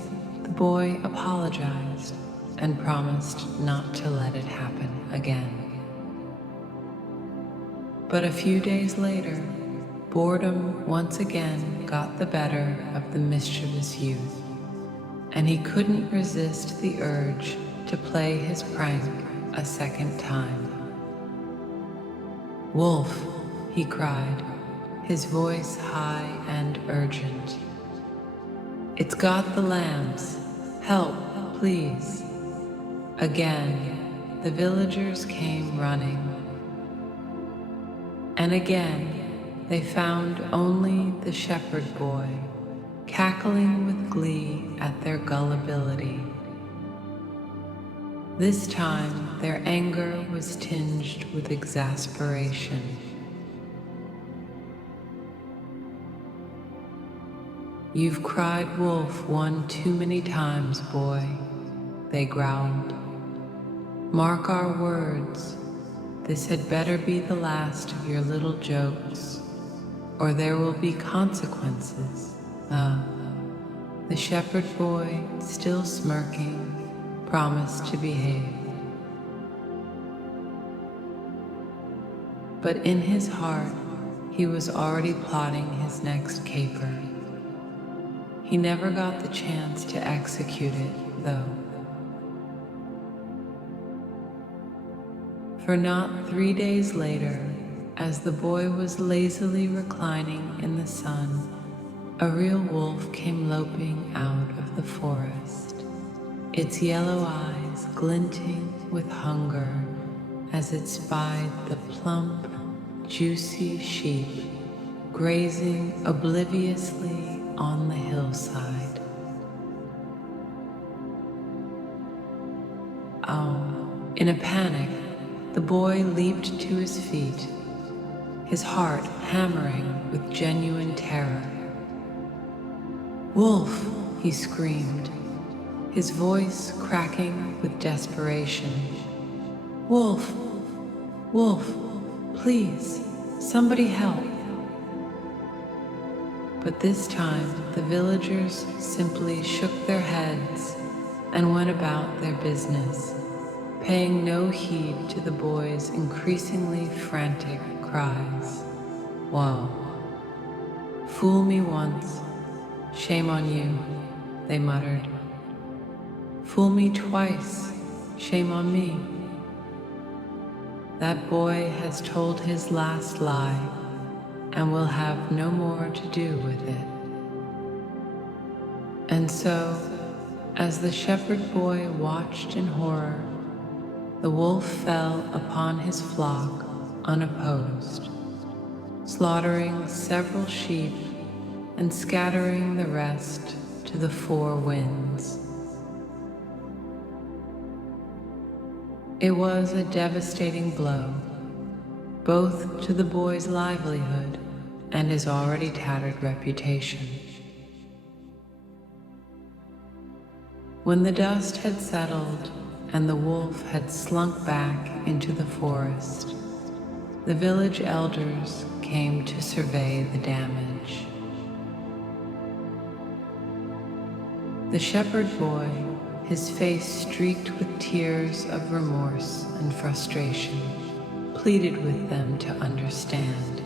the boy apologized and promised not to let it happen again. But a few days later, boredom once again got the better of the mischievous youth, and he couldn't resist the urge to play his prank a second time. "Wolf!" he cried, his voice high and urgent. "It's got the lambs! Help, please!" Again, the villagers came running. And again, they found only the shepherd boy, cackling with glee at their gullibility. This time, their anger was tinged with exasperation. "You've cried wolf one too many times, boy," they growled. "Mark our words. This had better be the last of your little jokes, or there will be consequences." The shepherd boy, still smirking, promised to behave. But in his heart, he was already plotting his next caper. He never got the chance to execute it, though. For not 3 days later, as the boy was lazily reclining in the sun, a real wolf came loping out of the forest, its yellow eyes glinting with hunger as it spied the plump, juicy sheep grazing obliviously on the hillside. In a panic, the boy leaped to his feet, his heart hammering with genuine terror. "Wolf!" he screamed, his voice cracking with desperation. "Wolf! Wolf! Please, somebody help!" But this time, the villagers simply shook their heads and went about their business, paying no heed to the boy's increasingly frantic cries. "Whoa. Fool me once, shame on you," they muttered. "Fool me twice, shame on me. That boy has told his last lie and will have no more to do with it." And so, as the shepherd boy watched in horror, the wolf fell upon his flock unopposed, slaughtering several sheep and scattering the rest to the four winds. It was a devastating blow, both to the boy's livelihood and his already tattered reputation. When the dust had settled and the wolf had slunk back into the forest, the village elders came to survey the damage. The shepherd boy, his face streaked with tears of remorse and frustration, pleaded with them to understand.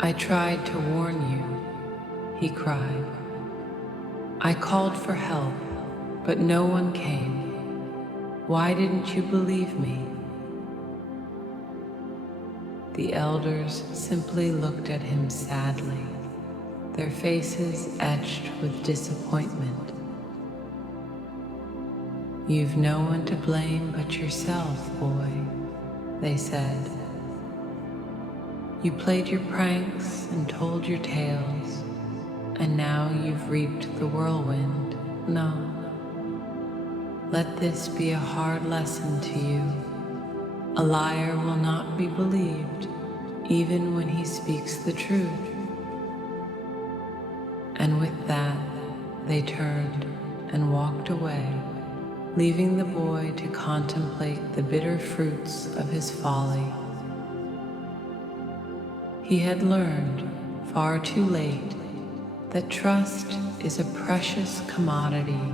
"I tried to warn you," he cried. "I called for help, but no one came. Why didn't you believe me?" The elders simply looked at him sadly, their faces etched with disappointment. "You've no one to blame but yourself, boy," they said. "You played your pranks and told your tales, and now you've reaped the whirlwind. No. Let this be a hard lesson to you. A liar will not be believed, even when he speaks the truth." And with that, they turned and walked away, leaving the boy to contemplate the bitter fruits of his folly. He had learned, far too late, that trust is a precious commodity,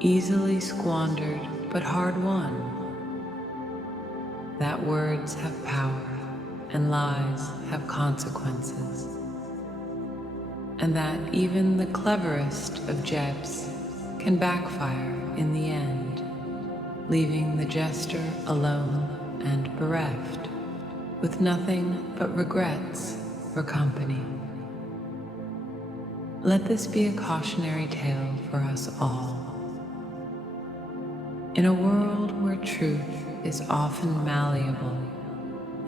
easily squandered but hard won. That words have power and lies have consequences, and that even the cleverest of jets can backfire in the end, leaving the jester alone and bereft, with nothing but regrets for company. Let this be a cautionary tale for us all. In a world where truth is often malleable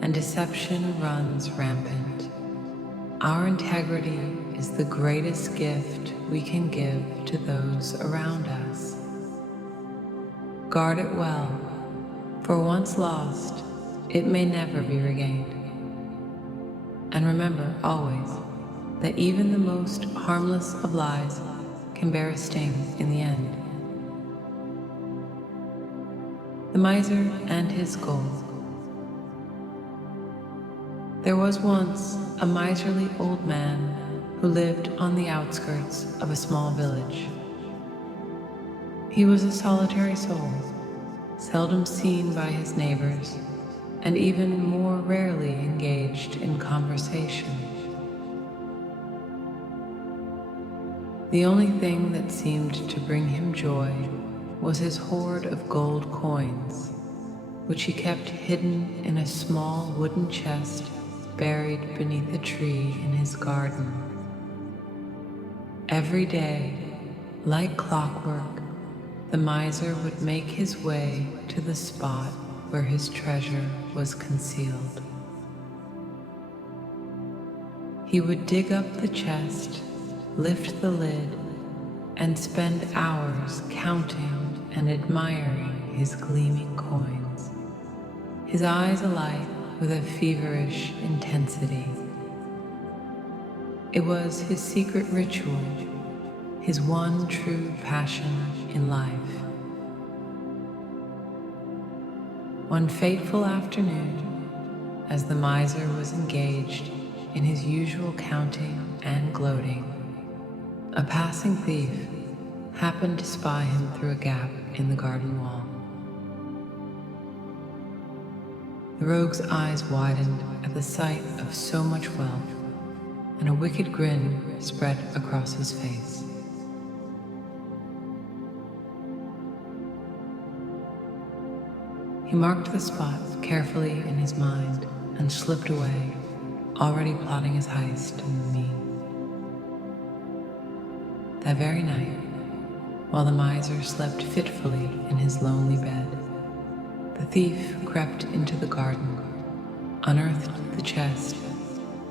and deception runs rampant, our integrity is the greatest gift we can give to those around us. Guard it well, for once lost, it may never be regained. And remember always that even the most harmless of lies can bear a sting in the end. The Miser and His Gold. There was once a miserly old man who lived on the outskirts of a small village. He was a solitary soul, seldom seen by his neighbors, and even more rarely engaged in conversation. The only thing that seemed to bring him joy was his hoard of gold coins, which he kept hidden in a small wooden chest buried beneath a tree in his garden. Every day, like clockwork, the miser would make his way to the spot where his treasure was concealed. He would dig up the chest, lift the lid, and spend hours counting and admiring his gleaming coins, his eyes alight with a feverish intensity. It was his secret ritual, his one true passion in life. One fateful afternoon, as the miser was engaged in his usual counting and gloating, a passing thief happened to spy him through a gap in the garden wall. The rogue's eyes widened at the sight of so much wealth, and a wicked grin spread across his face. He marked the spot carefully in his mind and slipped away, already plotting his heist in the mean. That very night, while the miser slept fitfully in his lonely bed, the thief crept into the garden, unearthed the chest,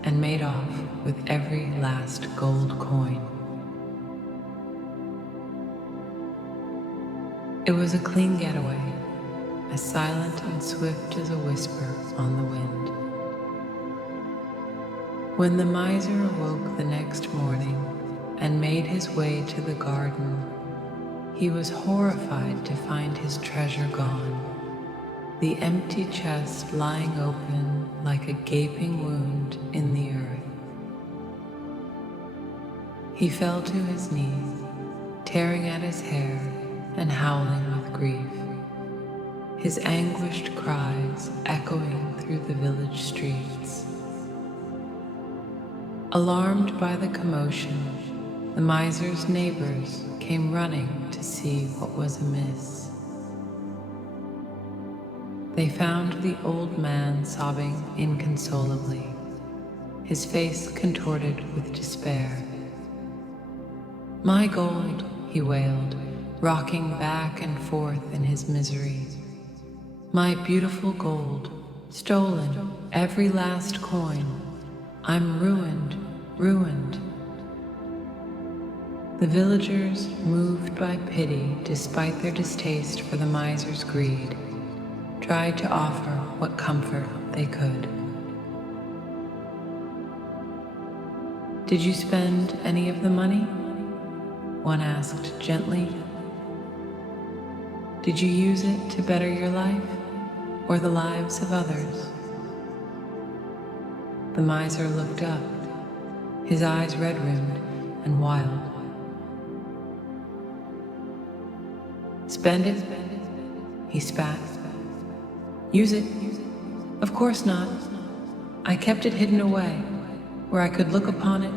and made off with every last gold coin. It was a clean getaway, as silent and swift as a whisper on the wind. When the miser awoke the next morning and made his way to the garden, he was horrified to find his treasure gone, the empty chest lying open like a gaping wound in the earth. He fell to his knees, tearing at his hair and howling with grief, his anguished cries echoing through the village streets. Alarmed by the commotion, the miser's neighbors came running to see what was amiss. They found the old man sobbing inconsolably, his face contorted with despair. "My gold," he wailed, rocking back and forth in his misery. "My beautiful gold, stolen, every last coin. I'm ruined, ruined." The villagers, moved by pity despite their distaste for the miser's greed, tried to offer what comfort they could. "Did you spend any of the money?" one asked gently. "Did you use it to better your life or the lives of others?" The miser looked up, his eyes red-rimmed and wild. "Spend it?" he spat. "Use it? Of course not. I kept it hidden away, where I could look upon it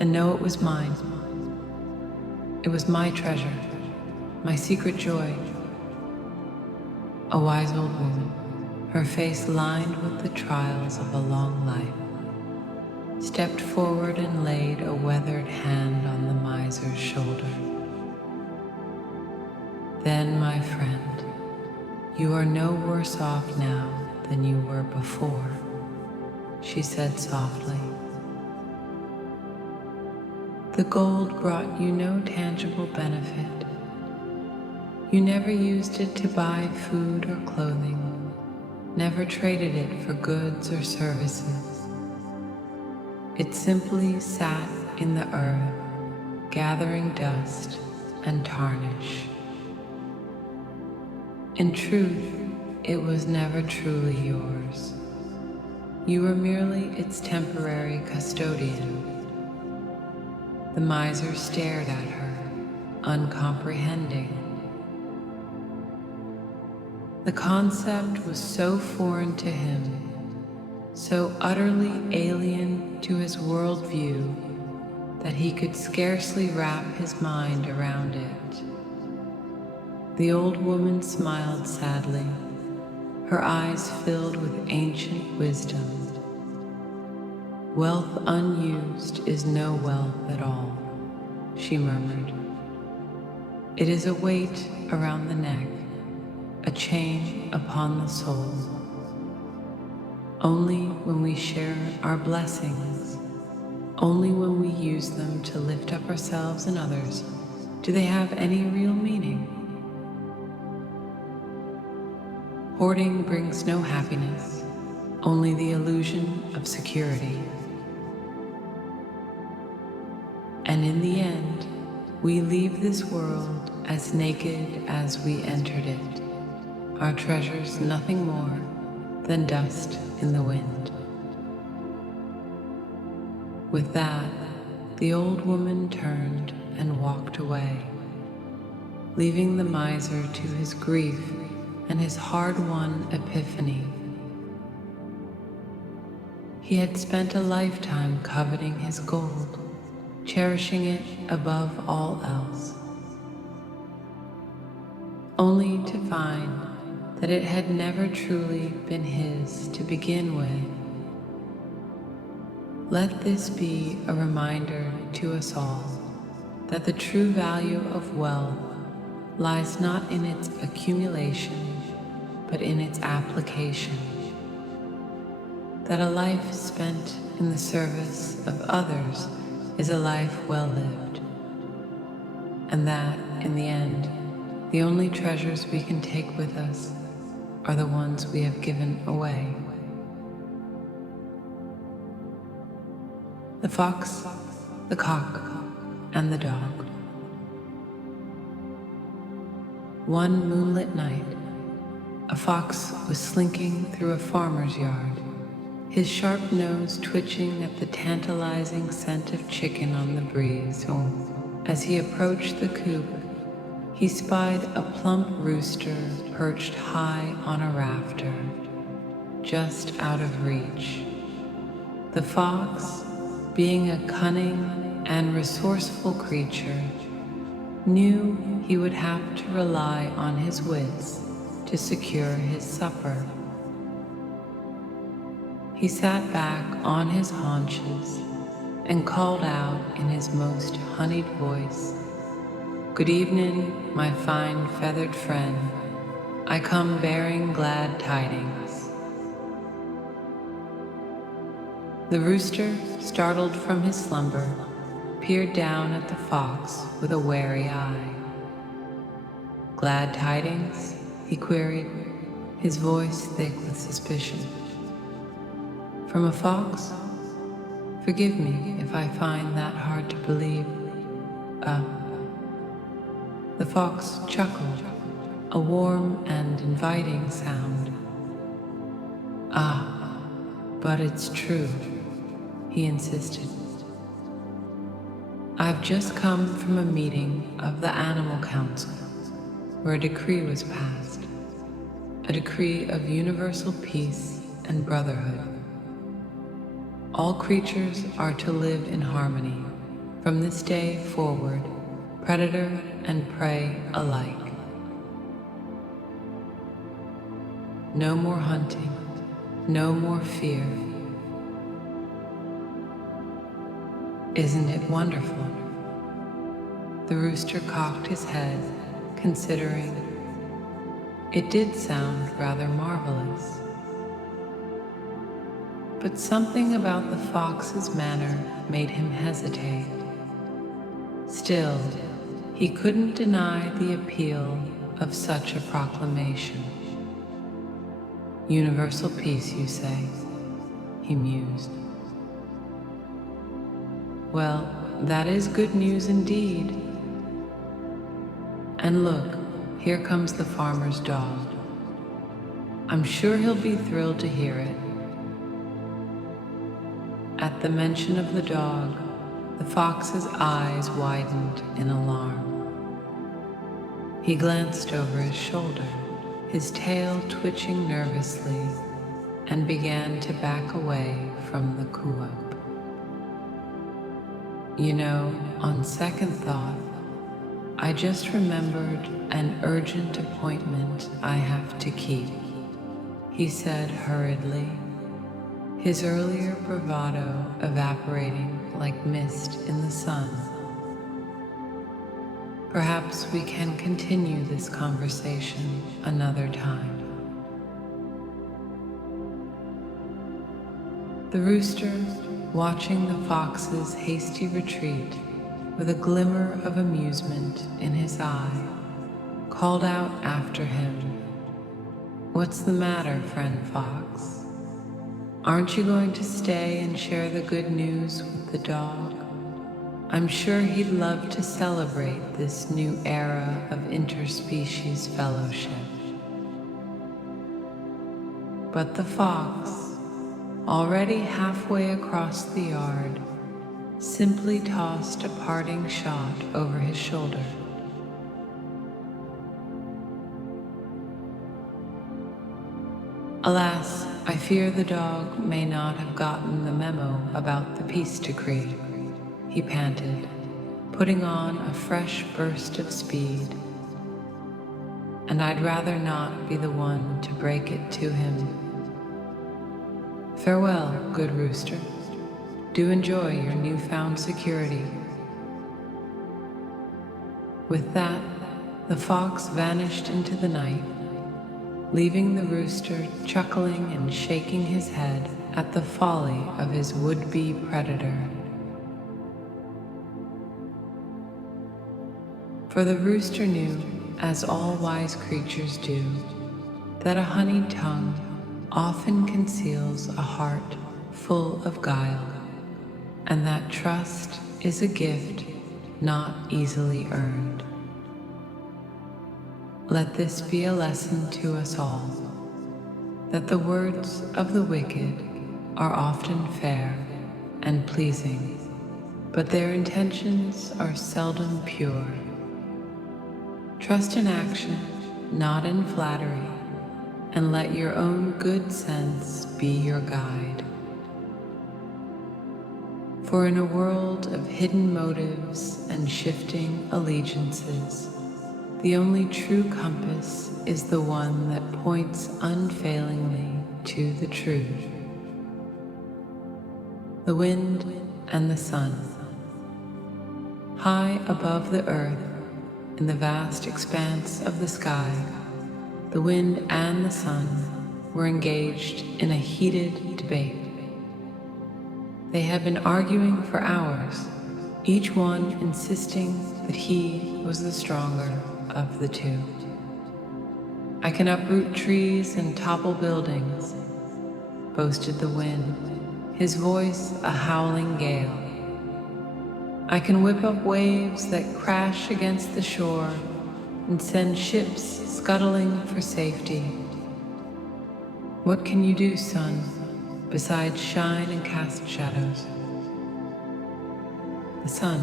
and know it was mine. It was my treasure, my secret joy." A wise old woman, her face lined with the trials of a long life, stepped forward and laid a weathered hand on the miser's shoulder. "Then, my friend, you are no worse off now than you were before," she said softly. "The gold brought you no tangible benefit. You never used it to buy food or clothing, never traded it for goods or services. It simply sat in the earth, gathering dust and tarnish. In truth, it was never truly yours. You were merely its temporary custodian." The miser stared at her, uncomprehending. The concept was so foreign to him, so utterly alien to his worldview, that he could scarcely wrap his mind around it. The old woman smiled sadly, her eyes filled with ancient wisdom. "Wealth unused is no wealth at all," she murmured. "It is a weight around the neck, a chain upon the soul. Only when we share our blessings, only when we use them to lift up ourselves and others, do they have any real meaning. Hoarding brings no happiness, only the illusion of security. And in the end, we leave this world as naked as we entered it, our treasures nothing more than dust in the wind." With that, the old woman turned and walked away, leaving the miser to his grief and his hard-won epiphany. He had spent a lifetime coveting his gold, cherishing it above all else, only to find that it had never truly been his to begin with. Let this be a reminder to us all that the true value of wealth lies not in its accumulation, but in its application. That a life spent in the service of others is a life well lived, and that, in the end, the only treasures we can take with us are the ones we have given away. The fox, the cock, and the dog. One moonlit night, a fox was slinking through a farmer's yard, his sharp nose twitching at the tantalizing scent of chicken on the breeze. As he approached the coop, he spied a plump rooster perched high on a rafter, just out of reach. The fox, being a cunning and resourceful creature, knew he would have to rely on his wits to secure his supper. He sat back on his haunches and called out in his most honeyed voice, "Good evening, my fine feathered friend. I come bearing glad tidings." The rooster, startled from his slumber, peered down at the fox with a wary eye. "Glad tidings?" he queried, his voice thick with suspicion. "From a fox? Forgive me if I find that hard to believe." The fox chuckled, a warm and inviting sound. But it's true," he insisted. "I've just come from a meeting of the Animal Council, where a decree was passed, a decree of universal peace and brotherhood. All creatures are to live in harmony from this day forward, predator and prey alike. No more hunting, no more fear. Isn't it wonderful?" The rooster cocked his head, considering. It did sound rather marvelous. But something about the fox's manner made him hesitate. Still, he couldn't deny the appeal of such a proclamation. "Universal peace, you say?" he mused. "Well, that is good news indeed. And look, here comes the farmer's dog. I'm sure he'll be thrilled to hear it." At the mention of the dog, the fox's eyes widened in alarm. He glanced over his shoulder, his tail twitching nervously, and began to back away from the coop. "You know, on second thought, I just remembered an urgent appointment I have to keep," he said hurriedly, his earlier bravado evaporating like mist in the sun. "Perhaps we can continue this conversation another time." The rooster, watching the fox's hasty retreat with a glimmer of amusement in his eye, called out after him, "What's the matter, friend fox? Aren't you going to stay and share the good news with the dog? I'm sure he'd love to celebrate this new era of interspecies fellowship." But the fox, already halfway across the yard, simply tossed a parting shot over his shoulder. "Alas, I fear the dog may not have gotten the memo about the peace decree," he panted, putting on a fresh burst of speed. "And I'd rather not be the one to break it to him. Farewell, good rooster. Do enjoy your newfound security." With that, the fox vanished into the night, leaving the rooster chuckling and shaking his head at the folly of his would-be predator. For the rooster knew, as all wise creatures do, that a honeyed tongue often conceals a heart full of guile, and that trust is a gift not easily earned. Let this be a lesson to us all, that the words of the wicked are often fair and pleasing, but their intentions are seldom pure. Trust in action, not in flattery, and let your own good sense be your guide. For in a world of hidden motives and shifting allegiances, the only true compass is the one that points unfailingly to the truth. The wind and the sun. High above the earth, in the vast expanse of the sky, the wind and the sun were engaged in a heated debate. They had been arguing for hours, each one insisting that he was the stronger of the two. "I can uproot trees and topple buildings," boasted the wind, his voice a howling gale. "I can whip up waves that crash against the shore and send ships scuttling for safety. What can you do, sun, besides shine and cast shadows?" The sun,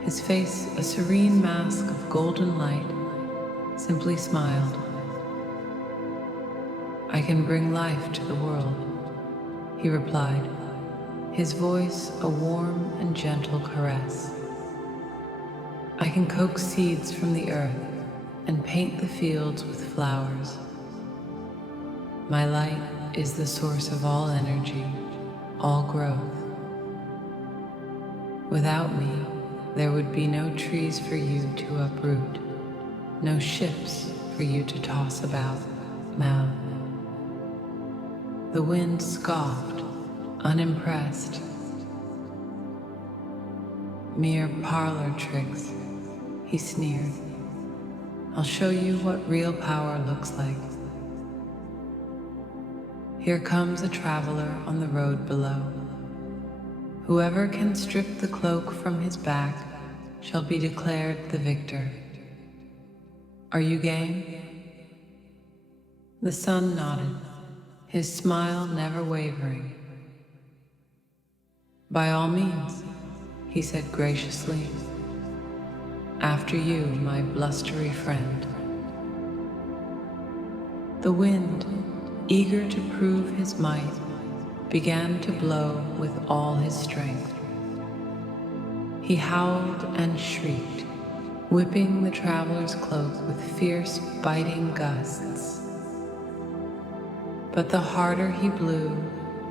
his face a serene mask of golden light, simply smiled. "I can bring life to the world," he replied, his voice a warm and gentle caress. "I can coax seeds from the earth and paint the fields with flowers. My light is the source of all energy, all growth. Without me, there would be no trees for you to uproot, no ships for you to toss about." Now, the wind scoffed, unimpressed. "Mere parlor tricks," he sneered. "I'll show you what real power looks like. Here comes a traveler on the road below. Whoever can strip the cloak from his back shall be declared the victor. Are you game?" The sun nodded, his smile never wavering. "By all means," he said graciously. "After you, my blustery friend." The wind, eager to prove his might, began to blow with all his strength. He howled and shrieked, whipping the traveler's cloak with fierce, biting gusts. But the harder he blew,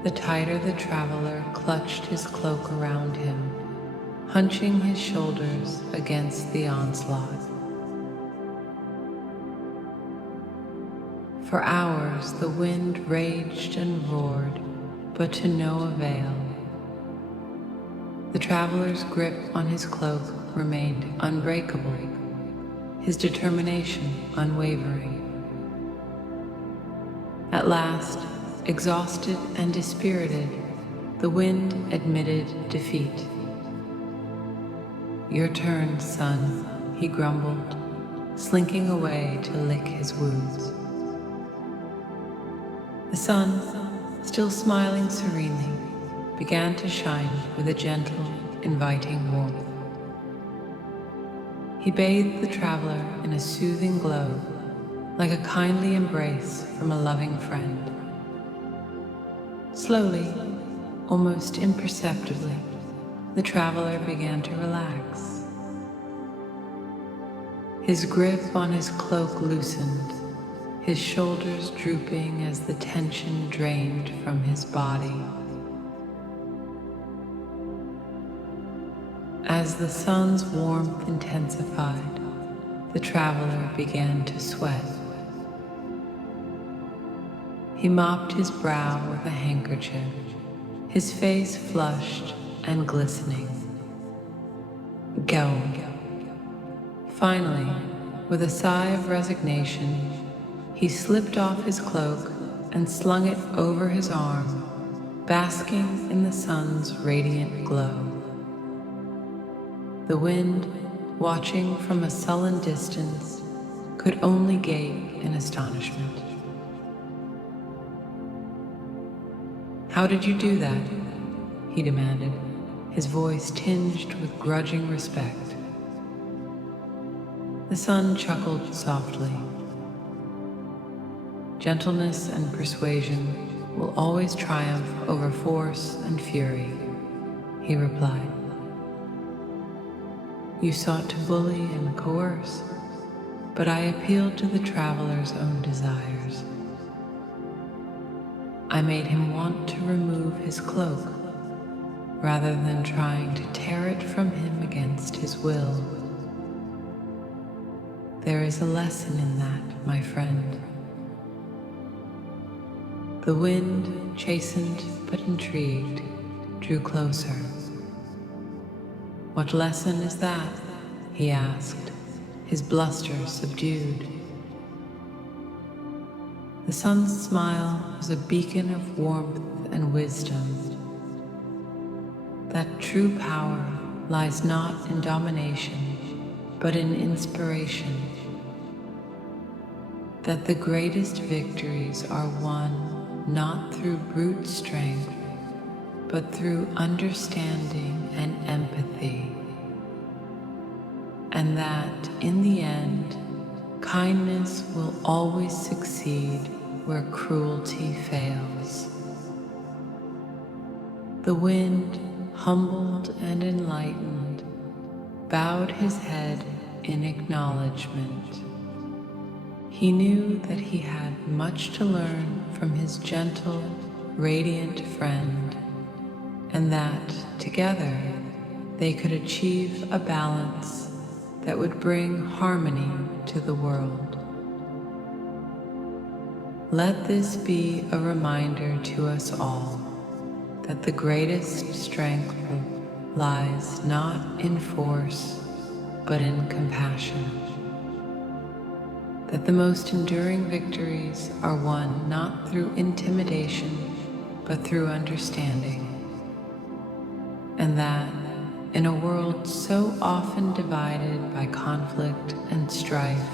the tighter the traveler clutched his cloak around him, hunching his shoulders against the onslaught. For hours the wind raged and roared, but to no avail. The traveler's grip on his cloak remained unbreakable, his determination unwavering. At last, exhausted and dispirited, the wind admitted defeat. "Your turn, sun," he grumbled, slinking away to lick his wounds. The sun, still smiling serenely, began to shine with a gentle, inviting warmth. He bathed the traveler in a soothing glow, like a kindly embrace from a loving friend. Slowly, almost imperceptibly, the traveler began to relax. His grip on his cloak loosened, his shoulders drooping as the tension drained from his body. As the sun's warmth intensified, the traveler began to sweat. He mopped his brow with a handkerchief, his face flushed and glistening. Go. Finally, with a sigh of resignation, He slipped off his cloak and slung it over his arm, basking in the sun's radiant glow. The wind, watching from a sullen distance, could only gape in astonishment. "How did you do that?" he demanded, his voice tinged with grudging respect. The sun chuckled softly. "Gentleness and persuasion will always triumph over force and fury," he replied. "You sought to bully and coerce, but I appealed to the traveler's own desires. I made him want to remove his cloak, rather than trying to tear it from him against his will. There is a lesson in that, my friend." The wind, chastened but intrigued, drew closer. "What lesson is that?" he asked, his bluster subdued. The sun's smile was a beacon of warmth and wisdom. That true power lies not in domination, but in inspiration. That the greatest victories are won not through brute strength, but through understanding and empathy. And that, in the end, kindness will always succeed where cruelty fails. The wind, humbled and enlightened, bowed his head in acknowledgement. He knew that he had much to learn from his gentle, radiant friend, and that, together, they could achieve a balance that would bring harmony to the world. Let this be a reminder to us all that the greatest strength lies not in force, but in compassion. That the most enduring victories are won not through intimidation, but through understanding. And that, in a world so often divided by conflict and strife,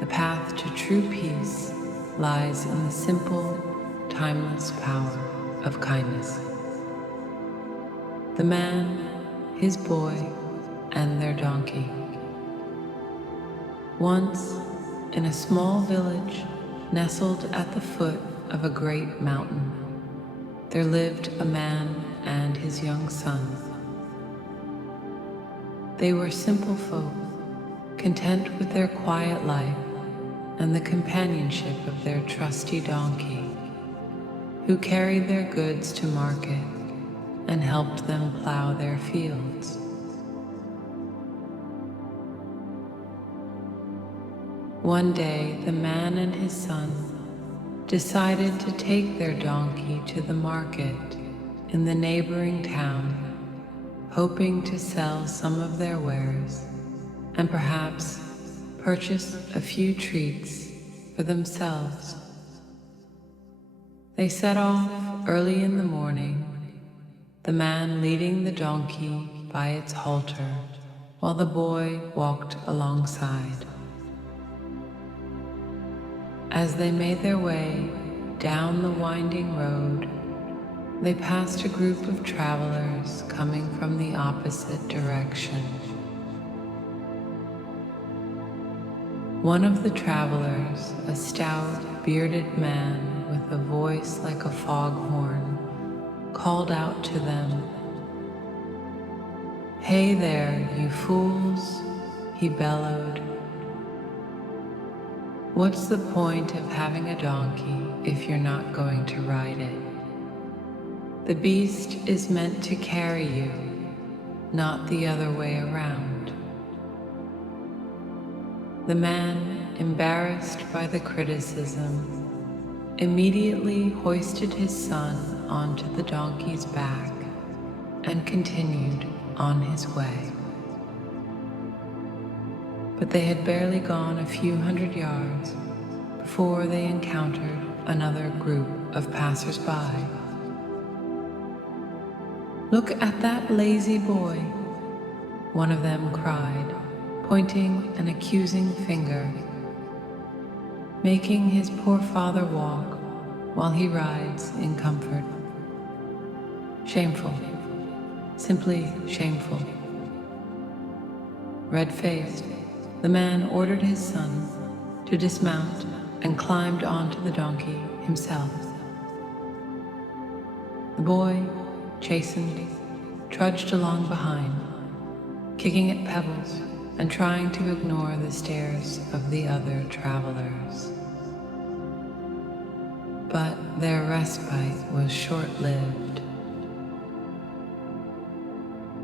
the path to true peace lies in the simple, timeless power of kindness. The man, his boy, and their donkey. Once, in a small village nestled at the foot of a great mountain, there lived a man and his young son. They were simple folk, content with their quiet life and the companionship of their trusty donkey, who carried their goods to market and helped them plow their fields. One day, the man and his son decided to take their donkey to the market in the neighboring town, hoping to sell some of their wares and perhaps purchase a few treats for themselves. They set off early in the morning, the man leading the donkey by its halter while the boy walked alongside. As they made their way down the winding road, they passed a group of travelers coming from the opposite direction. One of the travelers, a stout, bearded man with a voice like a foghorn, called out to them, "Hey there, you fools," he bellowed. "What's the point of having a donkey if you're not going to ride it? The beast is meant to carry you, not the other way around." The man, embarrassed by the criticism, immediately hoisted his son onto the donkey's back and continued on his way. But they had barely gone a few hundred yards before they encountered another group of passers-by. "Look at that lazy boy," one of them cried, pointing an accusing finger, "making his poor father walk while he rides in comfort. Shameful, simply shameful." Red-faced, the man ordered his son to dismount and climbed onto the donkey himself. The boy, chastened, trudged along behind, kicking at pebbles and trying to ignore the stares of the other travelers. But their respite was short-lived.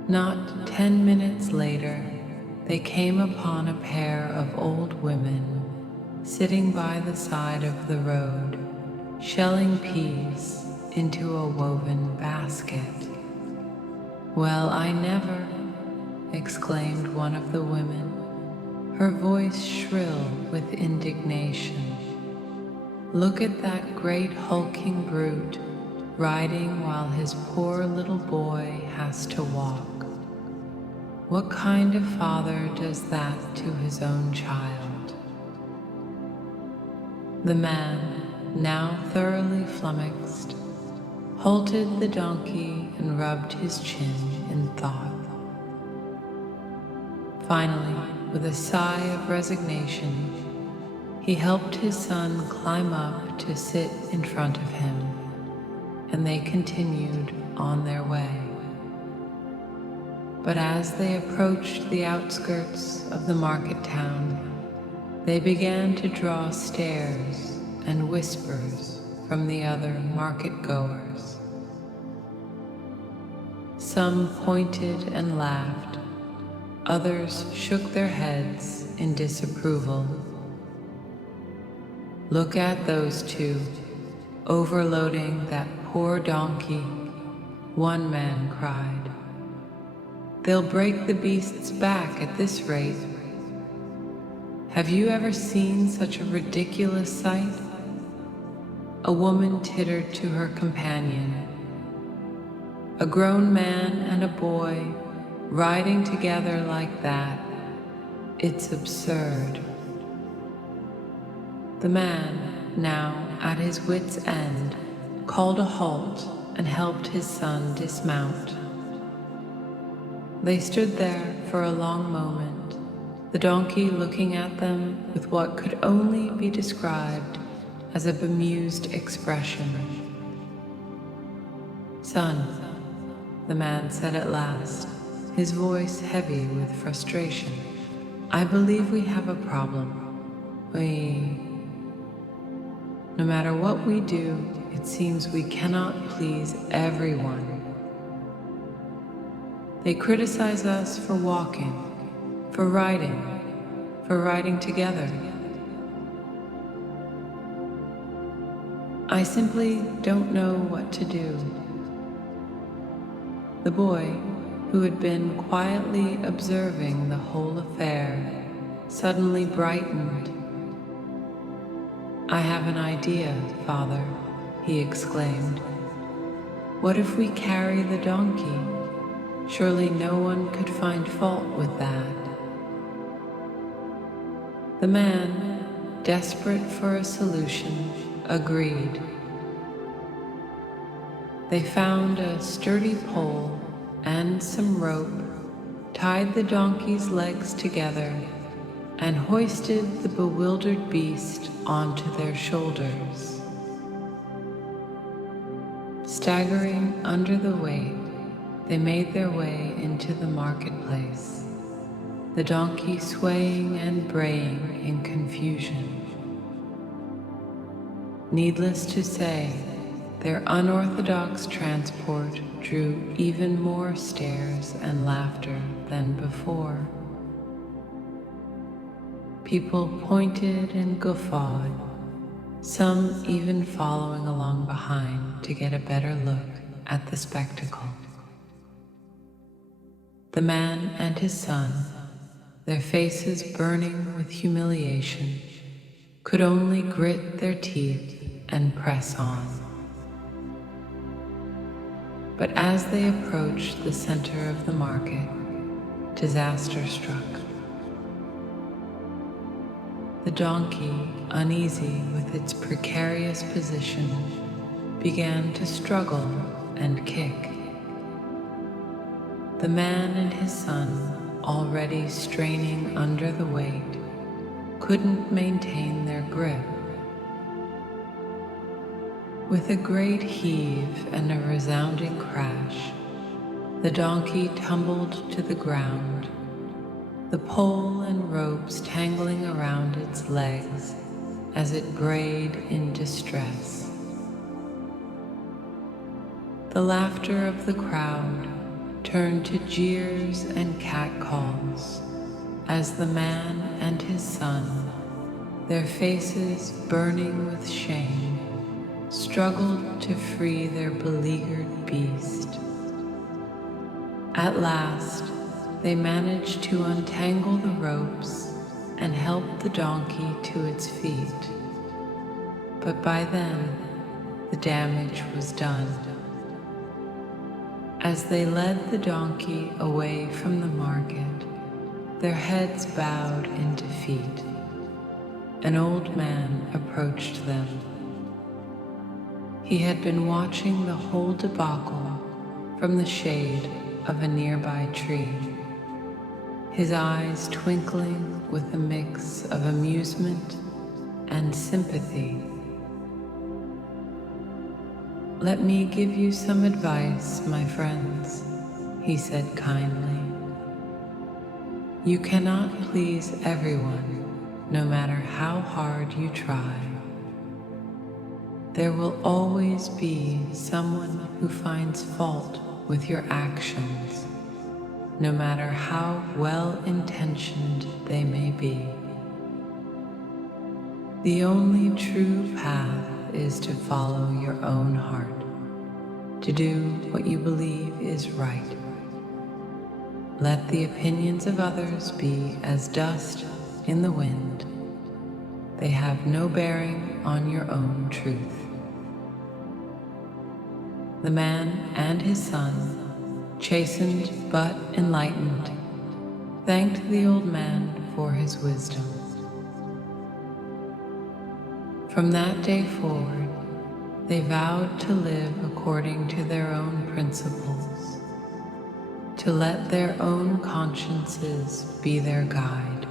Not 10 minutes later, they came upon a pair of old women sitting by the side of the road, shelling peas into a woven basket. "Well, I never," exclaimed one of the women, her voice shrill with indignation. "Look at that great hulking brute riding while his poor little boy has to walk. What kind of father does that to his own child?" The man, now thoroughly flummoxed, halted the donkey and rubbed his chin in thought. Finally, with a sigh of resignation, he helped his son climb up to sit in front of him, and they continued on their way. But as they approached the outskirts of the market town, they began to draw stares and whispers from the other market-goers. Some pointed and laughed, others shook their heads in disapproval. "Look at those two, overloading that poor donkey," one man cried. "They'll break the beast's back at this rate. Have you ever seen such a ridiculous sight?" A woman tittered to her companion. "A grown man and a boy riding together like that. It's absurd." The man, now at his wit's end, called a halt and helped his son dismount. They stood there for a long moment, the donkey looking at them with what could only be described as a bemused expression. "Son," the man said at last, his voice heavy with frustration, "I believe we have a problem. No matter what we do, it seems we cannot please everyone. They criticize us for walking, for riding together. I simply don't know what to do." The boy, who had been quietly observing the whole affair, suddenly brightened. "I have an idea, Father," he exclaimed. "What if we carry the donkey? Surely no one could find fault with that." The man, desperate for a solution, agreed. They found a sturdy pole and some rope, tied the donkey's legs together, and hoisted the bewildered beast onto their shoulders. Staggering under the weight, they made their way into the marketplace, the donkey swaying and braying in confusion. Needless to say, their unorthodox transport drew even more stares and laughter than before. People pointed and guffawed, some even following along behind to get a better look at the spectacle. The man and his son, their faces burning with humiliation, could only grit their teeth and press on. But as they approached the center of the market, disaster struck. The donkey, uneasy with its precarious position, began to struggle and kick. The man and his son, already straining under the weight, couldn't maintain their grip. With a great heave and a resounding crash, the donkey tumbled to the ground, the pole and ropes tangling around its legs as it brayed in distress. The laughter of the crowd turned to jeers and catcalls as the man and his son, their faces burning with shame, struggled to free their beleaguered beast. At last, they managed to untangle the ropes and help the donkey to its feet. But by then, the damage was done. As they led the donkey away from the market, their heads bowed in defeat, an old man approached them. He had been watching the whole debacle from the shade of a nearby tree, his eyes twinkling with a mix of amusement and sympathy. "Let me give you some advice, my friends," he said kindly. "You cannot please everyone, no matter how hard you try. There will always be someone who finds fault with your actions, no matter how well-intentioned they may be. The only true path is to follow your own heart, to do what you believe is right. Let the opinions of others be as dust in the wind. They have no bearing on your own truth." The man and his son, chastened but enlightened, thanked the old man for his wisdom. From that day forward, they vowed to live according to their own principles, to let their own consciences be their guide.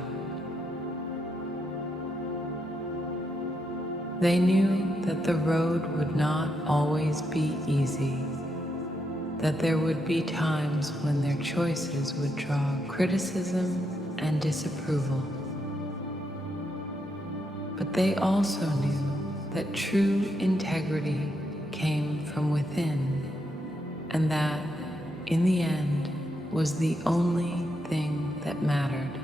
They knew that the road would not always be easy, that there would be times when their choices would draw criticism and disapproval. But they also knew that true integrity came from within, and that, in the end, was the only thing that mattered.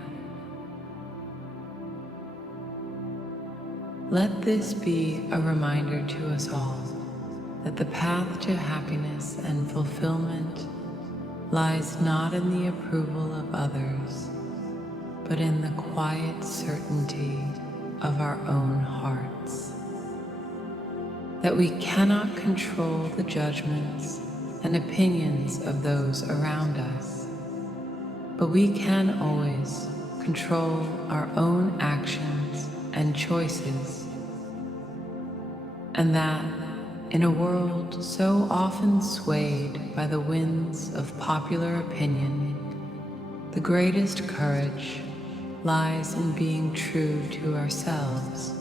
Let this be a reminder to us all that the path to happiness and fulfillment lies not in the approval of others, but in the quiet certainty of our own hearts. That we cannot control the judgments and opinions of those around us, but we can always control our own actions and choices, and that in a world so often swayed by the winds of popular opinion, the greatest courage lies in being true to ourselves,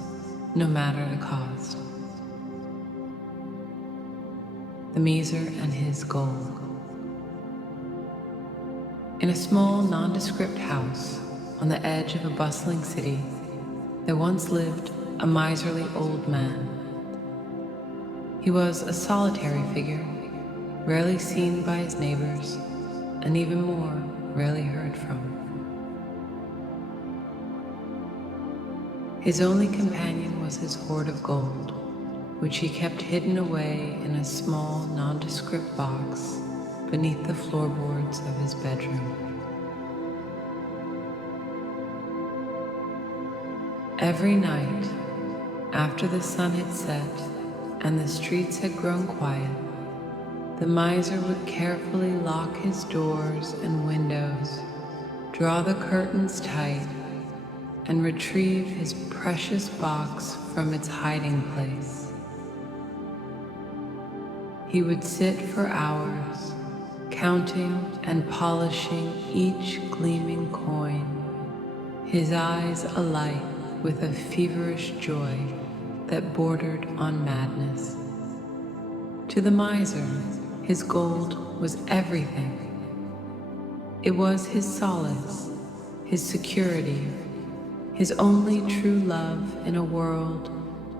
no matter the cost. The Miser and his Gold. In a small, nondescript house on the edge of a bustling city, there once lived a miserly old man. He was a solitary figure, rarely seen by his neighbors, and even more rarely heard from. His only companion was his hoard of gold, which he kept hidden away in a small, nondescript box beneath the floorboards of his bedroom. Every night, After the sun had set and the streets had grown quiet, the miser would carefully lock his doors and windows, draw the curtains tight, and retrieve his precious box from its hiding place. He would sit for hours, counting and polishing each gleaming coin, his eyes alight with a feverish joy that bordered on madness. To the miser, his gold was everything. It was his solace, his security, his only true love in a world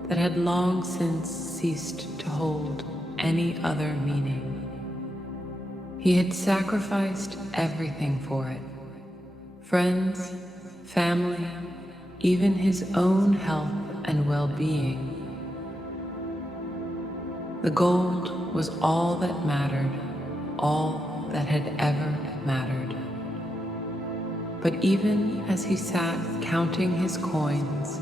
that had long since ceased to hold any other meaning. He had sacrificed everything for it: friends, family, even his own health and well-being. The gold was all that mattered, all that had ever mattered. But even as he sat counting his coins,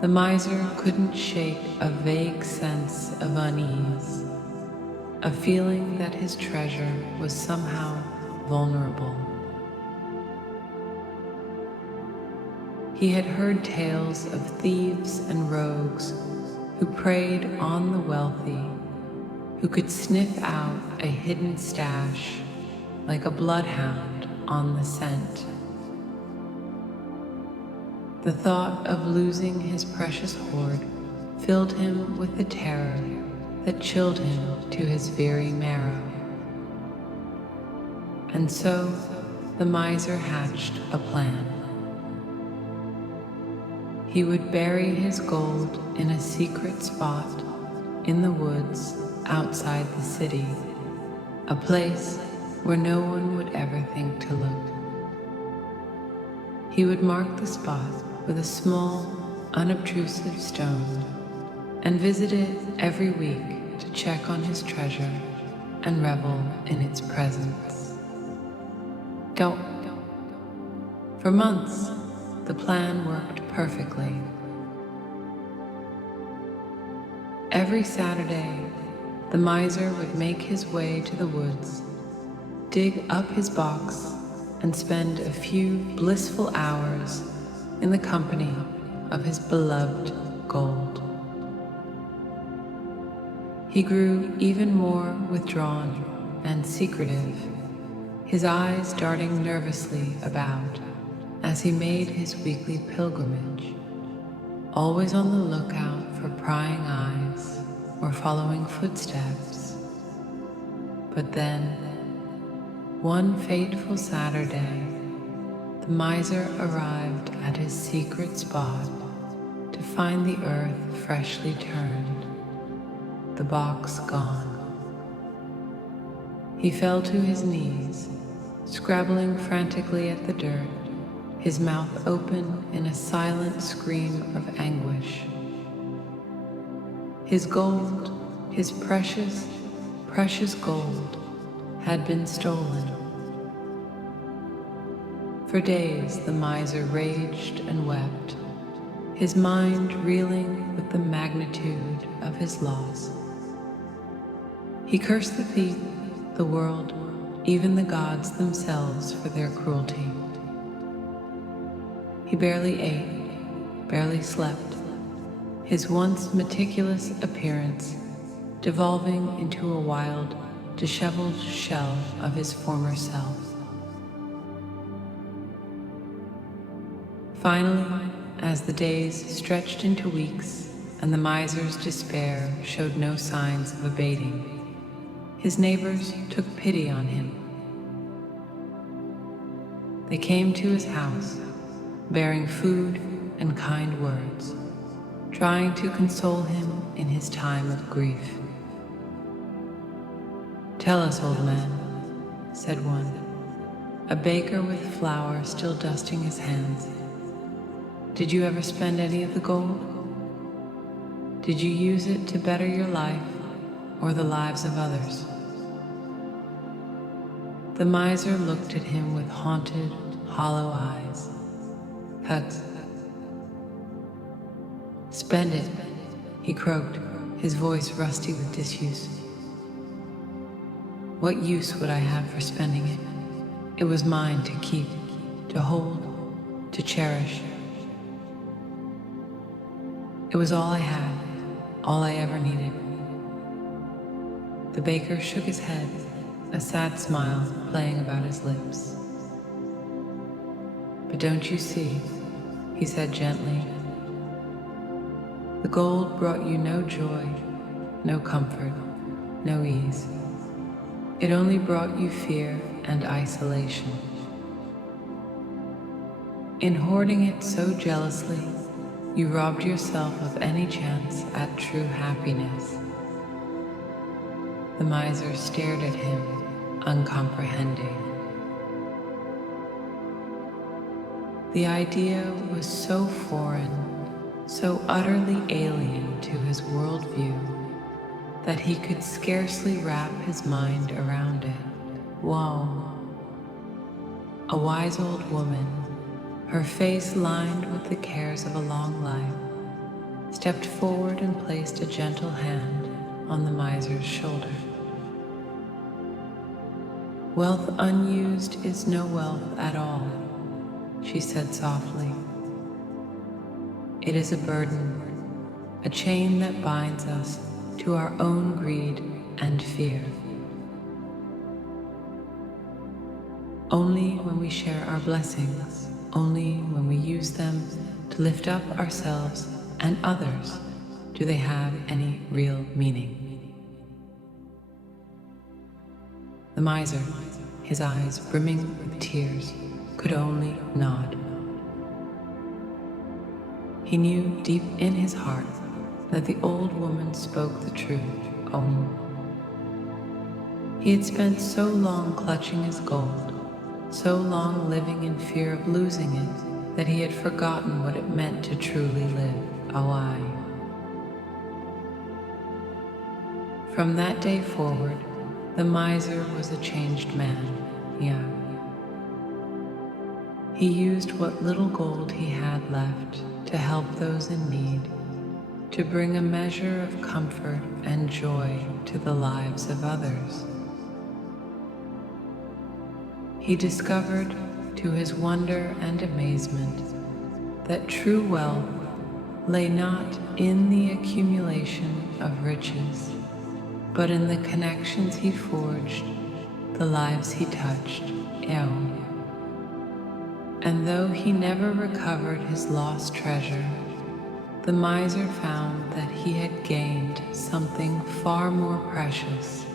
the miser couldn't shake a vague sense of unease, a feeling that his treasure was somehow vulnerable. He had heard tales of thieves and rogues who preyed on the wealthy, who could sniff out a hidden stash like a bloodhound on the scent. The thought of losing his precious hoard filled him with a terror that chilled him to his very marrow. And so the miser hatched a plan. He would bury his gold in a secret spot in the woods outside the city, a place where no one would ever think to look. He would mark the spot with a small, unobtrusive stone and visit it every week to check on his treasure and revel in its presence. For months, the plan worked perfectly. Every Saturday, the miser would make his way to the woods, dig up his box, and spend a few blissful hours in the company of his beloved gold. He grew even more withdrawn and secretive, his eyes darting nervously about as he made his weekly pilgrimage, always on the lookout for prying eyes or following footsteps. But then, one fateful Saturday, the miser arrived at his secret spot to find the earth freshly turned, the box gone. He fell to his knees, scrabbling frantically at the dirt, his mouth open in a silent scream of anguish. His gold, his precious, precious gold, had been stolen. For days the miser raged and wept, his mind reeling with the magnitude of his loss. He cursed the thief, the world, even the gods themselves for their cruelty. He barely ate, barely slept, his once meticulous appearance devolving into a wild, disheveled shell of his former self. Finally, as the days stretched into weeks and the miser's despair showed no signs of abating, his neighbors took pity on him. They came to his house, bearing food and kind words, trying to console him in his time of grief. "Tell us, old man," said one, a baker with flour still dusting his hands. "Did you ever spend any of the gold? Did you use it to better your life or the lives of others?" The miser looked at him with haunted, hollow eyes. "Tut. Spend it he croaked, his voice rusty with disuse. What use would I have for spending it? It was mine to keep, to hold, to cherish. It was all I had, all I ever needed. The baker shook his head, a sad smile playing about his lips. But don't you see, he said gently, the gold brought you no joy, no comfort, no ease. It only brought you fear and isolation. In hoarding it so jealously, you robbed yourself of any chance at true happiness. The miser stared at him, uncomprehending. The idea was so foreign, so utterly alien to his worldview, that he could scarcely wrap his mind around it. Whoa. A wise old woman, her face lined with the cares of a long life, stepped forward and placed a gentle hand on the miser's shoulder. Wealth unused is no wealth at all, she said softly. It is a burden, a chain that binds us to our own greed and fear. Only when we share our blessings, only when we use them to lift up ourselves and others, do they have any real meaning. The miser, his eyes brimming with tears, could only nod. He knew deep in his heart that the old woman spoke the truth. He had spent so long clutching his gold, so long living in fear of losing it, that he had forgotten what it meant to truly live. From that day forward, the miser was a changed man. He used what little gold he had left to help those in need, to bring a measure of comfort and joy to the lives of others. He discovered, to his wonder and amazement, that true wealth lay not in the accumulation of riches, but in the connections he forged, the lives he touched. And though he never recovered his lost treasure, the miser found that he had gained something far more precious,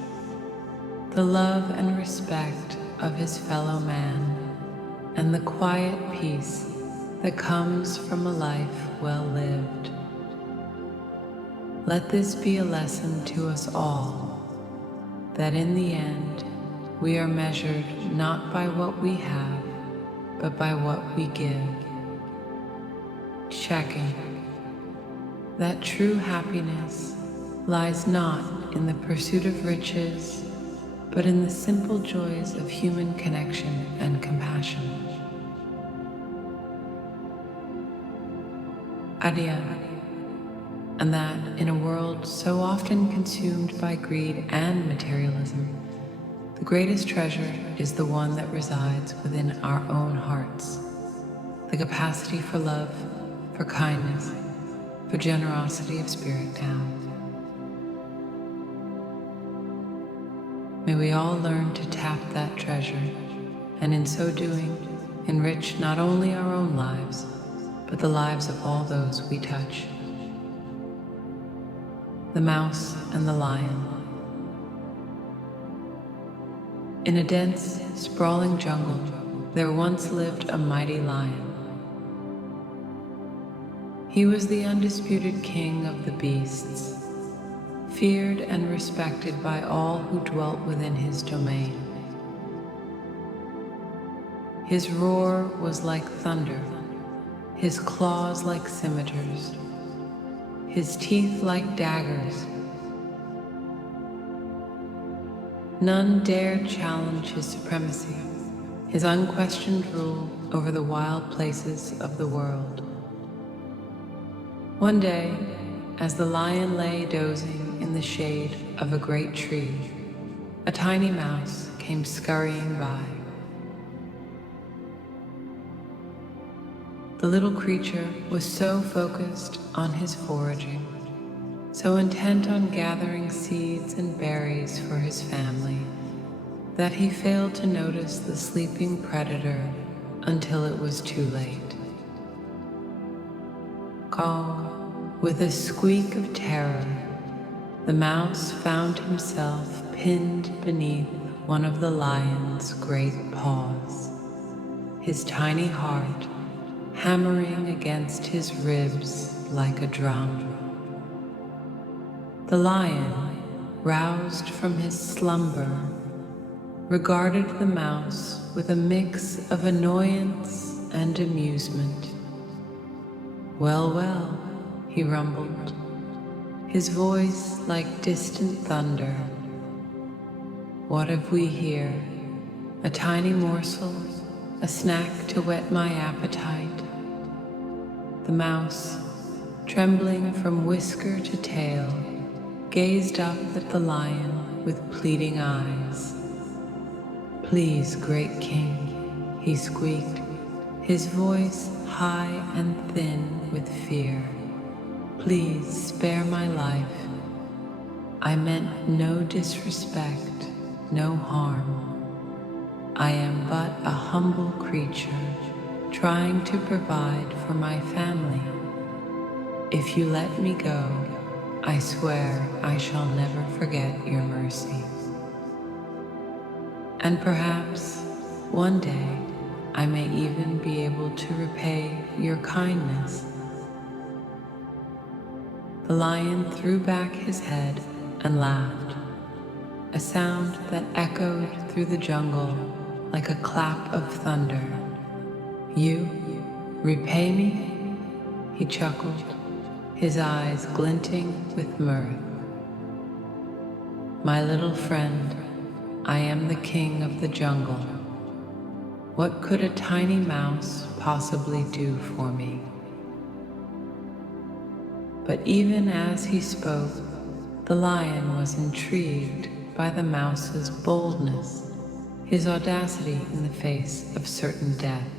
the love and respect of his fellow man, and the quiet peace that comes from a life well lived. Let this be a lesson to us all, that in the end we are measured not by what we have, but by what we give. Checking that true happiness lies not in the pursuit of riches, but in the simple joys of human connection and compassion. Adia. And that in a world so often consumed by greed and materialism, the greatest treasure is the one that resides within our own hearts, the capacity for love, for kindness, for generosity of spirit down. May we all learn to tap that treasure, and in so doing, enrich not only our own lives, but the lives of all those we touch. The Mouse and the Lion. In a dense, sprawling jungle, there once lived a mighty lion. He was the undisputed king of the beasts, feared and respected by all who dwelt within his domain. His roar was like thunder, his claws like scimitars, his teeth like daggers. None dared challenge his supremacy, his unquestioned rule over the wild places of the world. One day, as the lion lay dozing in the shade of a great tree, a tiny mouse came scurrying by. The little creature was so focused on his foraging, so intent on gathering seeds and berries for his family, that he failed to notice the sleeping predator until it was too late. Calm, with a squeak of terror, the mouse found himself pinned beneath one of the lion's great paws, his tiny heart hammering against his ribs like a drum. The lion, roused from his slumber, regarded the mouse with a mix of annoyance and amusement. "Well, well," he rumbled, his voice like distant thunder. "What have we here? A tiny morsel, a snack to whet my appetite?" The mouse, trembling from whisker to tail, gazed up at the lion with pleading eyes. "Please, great king," he squeaked, his voice high and thin with fear. "Please spare my life. I meant no disrespect, no harm. I am but a humble creature trying to provide for my family. If you let me go, I swear I shall never forget your mercy. And perhaps one day I may even be able to repay your kindness." The lion threw back his head and laughed, a sound that echoed through the jungle like a clap of thunder. "You repay me?" he chuckled, his eyes glinting with mirth. "My little friend, I am the king of the jungle. What could a tiny mouse possibly do for me?" But even as he spoke, the lion was intrigued by the mouse's boldness, his audacity in the face of certain death.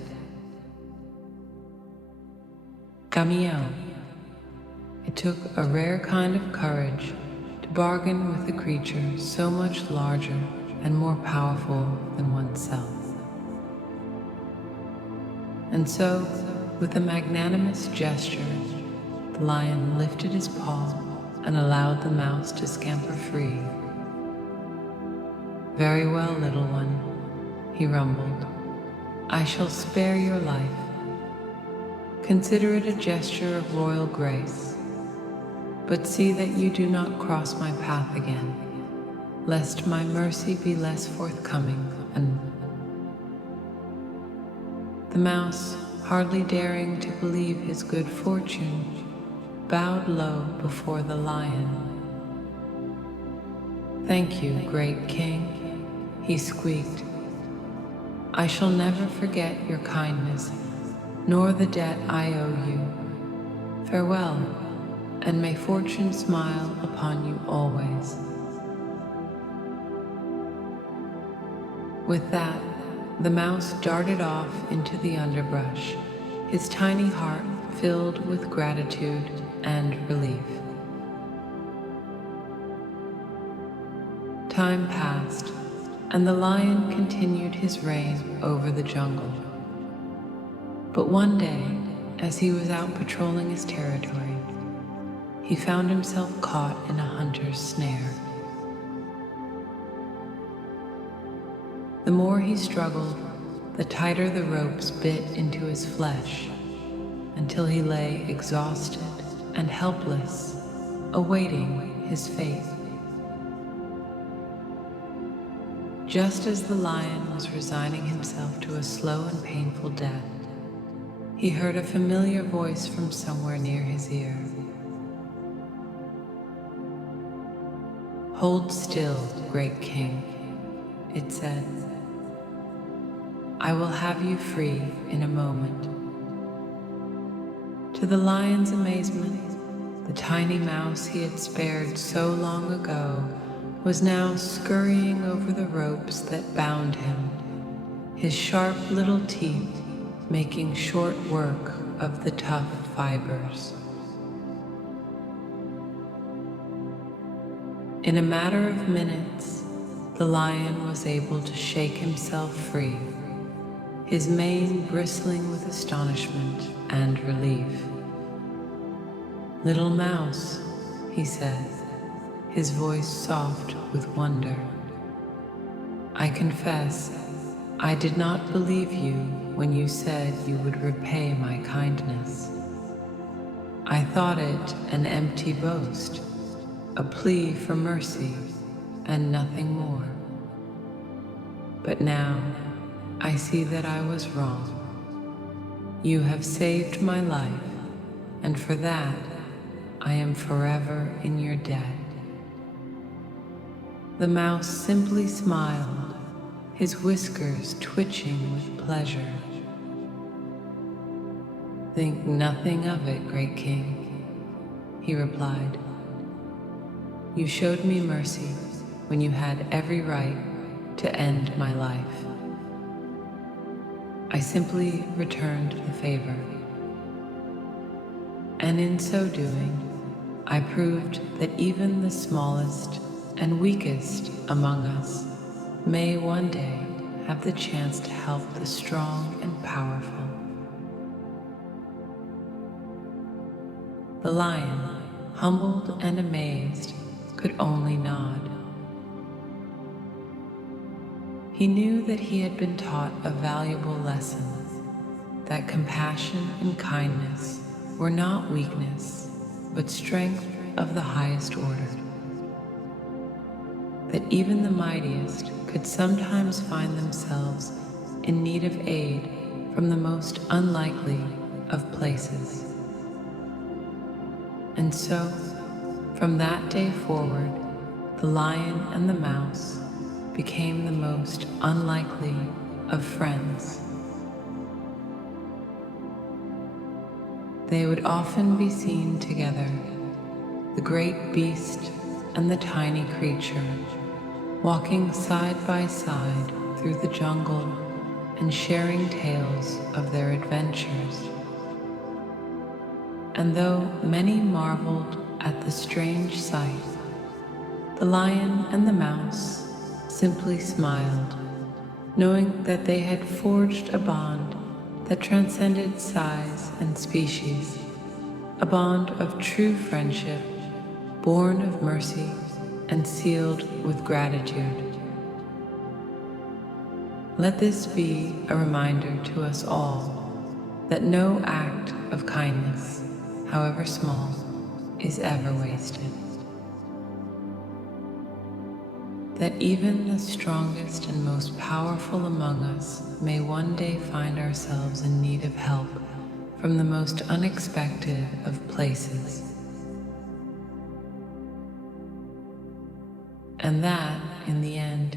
Camille. It took a rare kind of courage to bargain with a creature so much larger and more powerful than oneself. And so, with a magnanimous gesture, the lion lifted his paw and allowed the mouse to scamper free. "Very well, little one," he rumbled. "I shall spare your life. Consider it a gesture of royal grace, but see that you do not cross my path again, lest my mercy be less forthcoming." And the mouse, hardly daring to believe his good fortune, bowed low before the lion. "Thank you, great king," he squeaked. "I shall never forget your kindness, nor the debt I owe you. Farewell, and may fortune smile upon you always." With that, the mouse darted off into the underbrush, his tiny heart filled with gratitude and relief. Time passed, and the lion continued his reign over the jungle. But one day, as he was out patrolling his territory, he found himself caught in a hunter's snare. The more he struggled, the tighter the ropes bit into his flesh, until he lay exhausted and helpless, awaiting his fate. Just as the lion was resigning himself to a slow and painful death, he heard a familiar voice from somewhere near his ear. "Hold still, great king," it said. "I will have you free in a moment." To the lion's amazement, The tiny mouse he had spared so long ago was now scurrying over the ropes that bound him, his sharp little teeth making short work of the tough fibers. In a matter of minutes, the lion was able to shake himself free, his mane bristling with astonishment and relief. "Little mouse," he said, his voice soft with wonder, "I confess, I did not believe you when you said you would repay my kindness. I thought it an empty boast, a plea for mercy, and nothing more. But now I see that I was wrong. You have saved my life, and for that I am forever in your debt." The mouse simply smiled, his whiskers twitching with pleasure. "Think nothing of it, great king," he replied. "You showed me mercy when you had every right to end my life. I simply returned the favor. And in so doing, I proved that even the smallest and weakest among us may one day have the chance to help the strong and powerful." The lion, humbled and amazed, could only nod. He knew that he had been taught a valuable lesson, that compassion and kindness were not weakness, but strength of the highest order. That even the mightiest could sometimes find themselves in need of aid from the most unlikely of places. And so, from that day forward, the lion and the mouse became the most unlikely of friends. They would often be seen together, the great beast and the tiny creature, walking side by side through the jungle and sharing tales of their adventures. And though many marveled at the strange sight, the lion and the mouse simply smiled, knowing that they had forged a bond that transcended size and species, a bond of true friendship, born of mercy and sealed with gratitude. Let this be a reminder to us all that no act of kindness, however small, is ever wasted. That even the strongest and most powerful among us may one day find ourselves in need of help from the most unexpected of places. And that, in the end,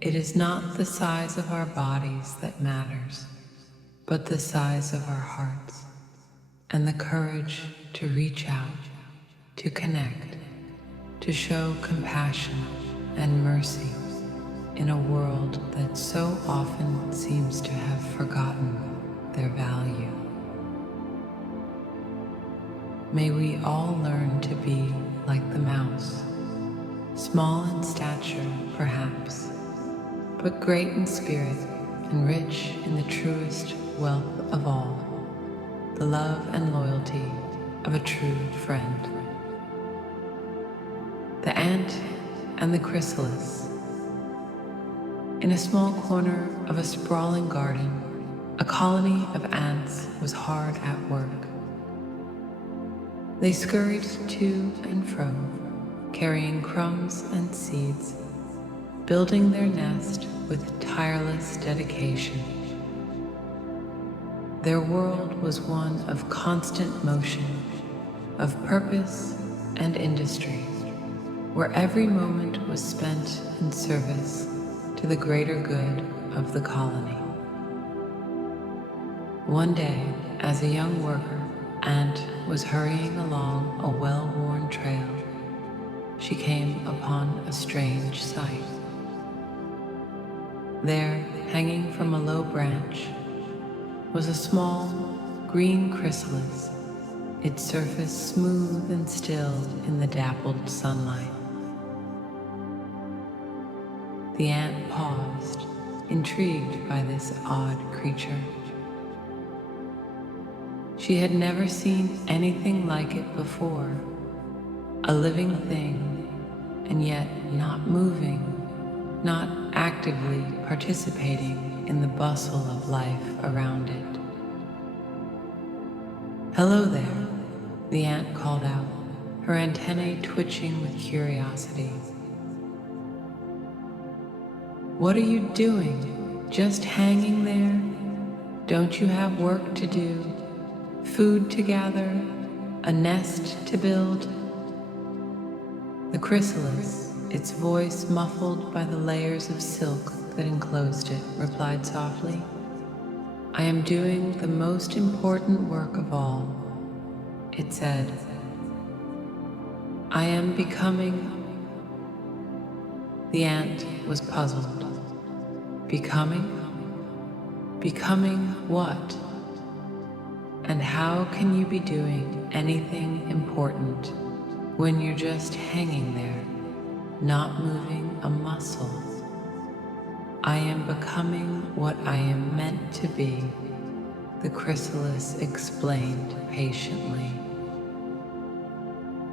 it is not the size of our bodies that matters, but the size of our hearts, and the courage to reach out, to connect, to show compassion and mercy in a world that so often seems to have forgotten their value. May we all learn to be like the mouse, small in stature perhaps, but great in spirit and rich in the truest wealth of all, the love and loyalty of a true friend. The ant and the chrysalis. In a small corner of a sprawling garden, a colony of ants was hard at work. They scurried to and fro, carrying crumbs and seeds, building their nest with tireless dedication. Their world was one of constant motion, of purpose and industry, where every moment was spent in service to the greater good of the colony. One day, as a young worker, ant was hurrying along a well-worn trail, she came upon a strange sight. There, hanging from a low branch, was a small green chrysalis, its surface smooth and still in the dappled sunlight. The ant paused, intrigued by this odd creature. She had never seen anything like it before, a living thing, and yet not moving, not actively participating in the bustle of life around it. "Hello there," the ant called out, her antennae twitching with curiosity. "What are you doing? Just hanging there? Don't you have work to do? Food to gather? A nest to build?" The chrysalis, its voice muffled by the layers of silk that enclosed it, replied softly, "I am doing the most important work of all," it said. "I am becoming." The ant was puzzled. Becoming? Becoming what? And how can you be doing anything important when you're just hanging there, not moving a muscle? "I am becoming what I am meant to be," the chrysalis explained patiently.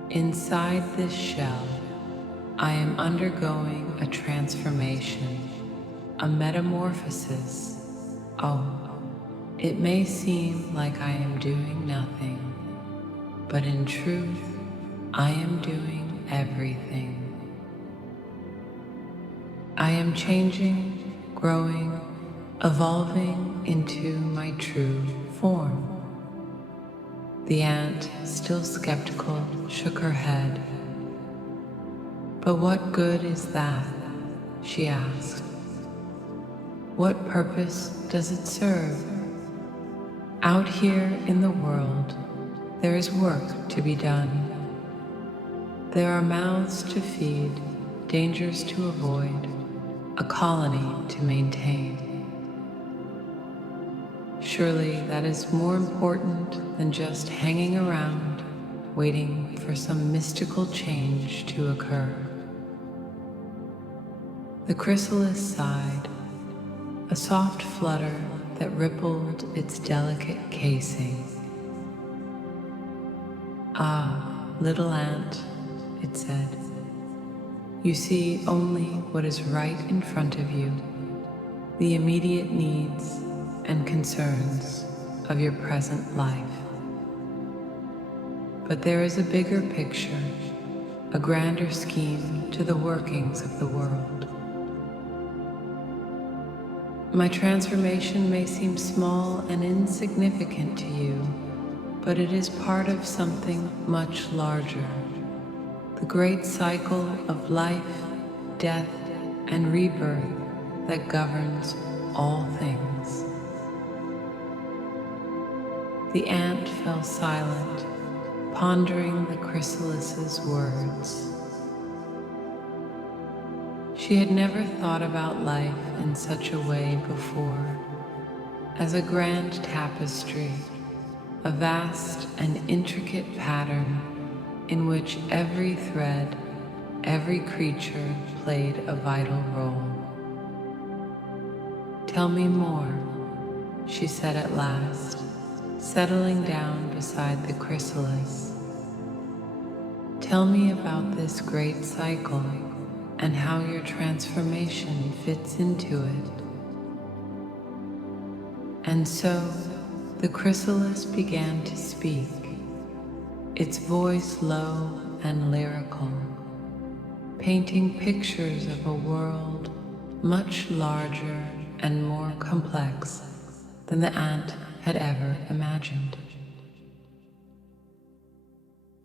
"Inside this shell, I am undergoing a transformation, a metamorphosis. Oh, it may seem like I am doing nothing, but in truth, I am doing everything. I am changing, growing, evolving into my true form." The ant, still skeptical, shook her head. "But what good is that?" she asked. "What purpose does it serve? Out here in the world, there is work to be done. There are mouths to feed, dangers to avoid, a colony to maintain. Surely that is more important than just hanging around, waiting for some mystical change to occur." The chrysalis sighed, a soft flutter that rippled its delicate casing. "Ah, little ant," it said, "you see only what is right in front of you, the immediate needs and concerns of your present life. But there is a bigger picture, a grander scheme to the workings of the world. My transformation may seem small and insignificant to you, but it is part of something much larger, the great cycle of life, death, and rebirth that governs all things." The ant fell silent, pondering the chrysalis's words. She had never thought about life in such a way before, as a grand tapestry, a vast and intricate pattern in which every thread, every creature played a vital role. "Tell me more," she said at last, settling down beside the chrysalis. "Tell me about this great cycle and how your transformation fits into it." And so the chrysalis began to speak, its voice low and lyrical, painting pictures of a world much larger and more complex than the ant had ever imagined.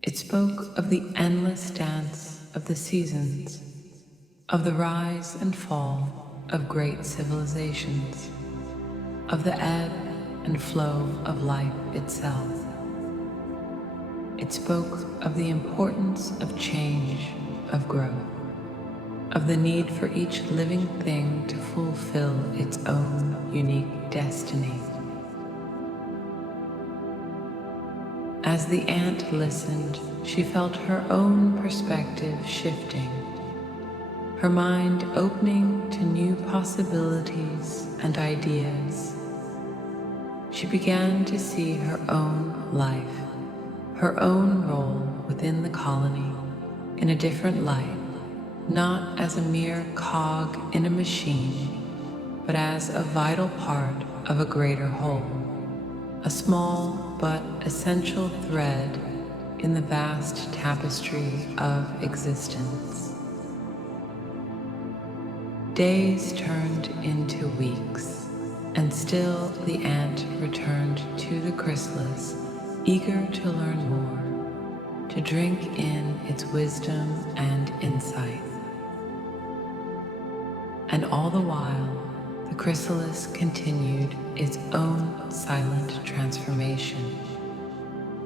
It spoke of the endless dance of the seasons, of the rise and fall of great civilizations, of the ebb and flow of life itself. It spoke of the importance of change, of growth, of the need for each living thing to fulfill its own unique destiny. As the ant listened, she felt her own perspective shifting, her mind opening to new possibilities and ideas. She began to see her own life, her own role within the colony in a different light, not as a mere cog in a machine, but as a vital part of a greater whole, a small but essential thread in the vast tapestry of existence. Days turned into weeks, and still the ant returned to the chrysalis, eager to learn more, to drink in its wisdom and insight. And all the while, the chrysalis continued its own silent transformation,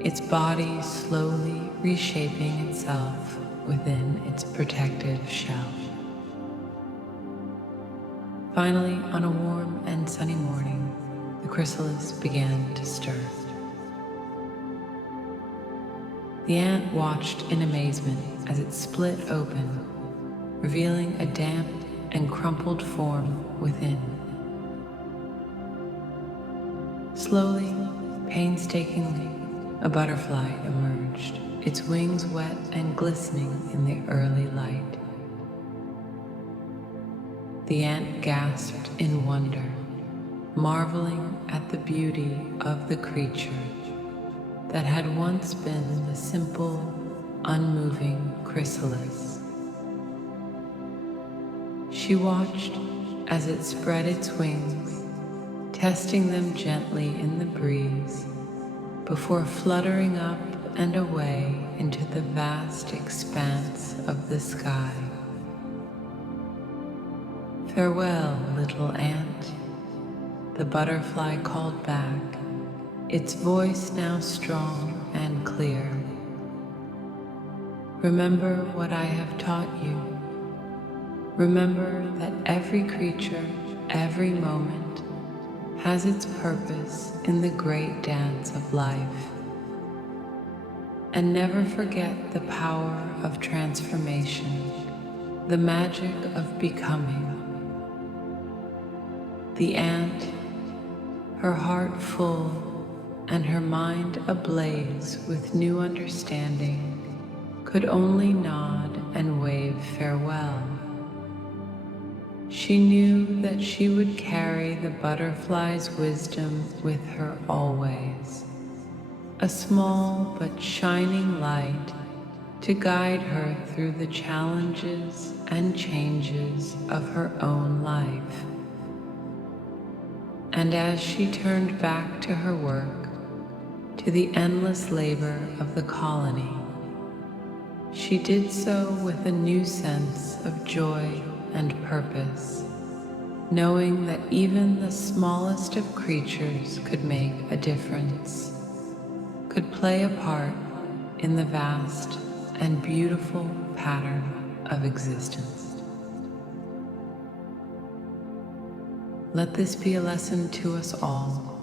its body slowly reshaping itself within its protective shell. Finally, on a warm and sunny morning, the chrysalis began to stir. The ant watched in amazement as it split open, revealing a damp and crumpled form within. Slowly, painstakingly, a butterfly emerged, its wings wet and glistening in the early light. The ant gasped in wonder, marveling at the beauty of the creature that had once been the simple, unmoving chrysalis. She watched as it spread its wings, testing them gently in the breeze, before fluttering up and away into the vast expanse of the sky. "Farewell, little ant," the butterfly called back, its voice now strong and clear. "Remember what I have taught you. Remember that every creature, every moment, has its purpose in the great dance of life. And never forget the power of transformation, the magic of becoming." The ant, her heart full and her mind ablaze with new understanding, could only nod and wave farewell. She knew that she would carry the butterfly's wisdom with her always, a small but shining light to guide her through the challenges and changes of her own life. And as she turned back to her work, to the endless labor of the colony, she did so with a new sense of joy and purpose, knowing that even the smallest of creatures could make a difference, could play a part in the vast and beautiful pattern of existence. Let this be a lesson to us all,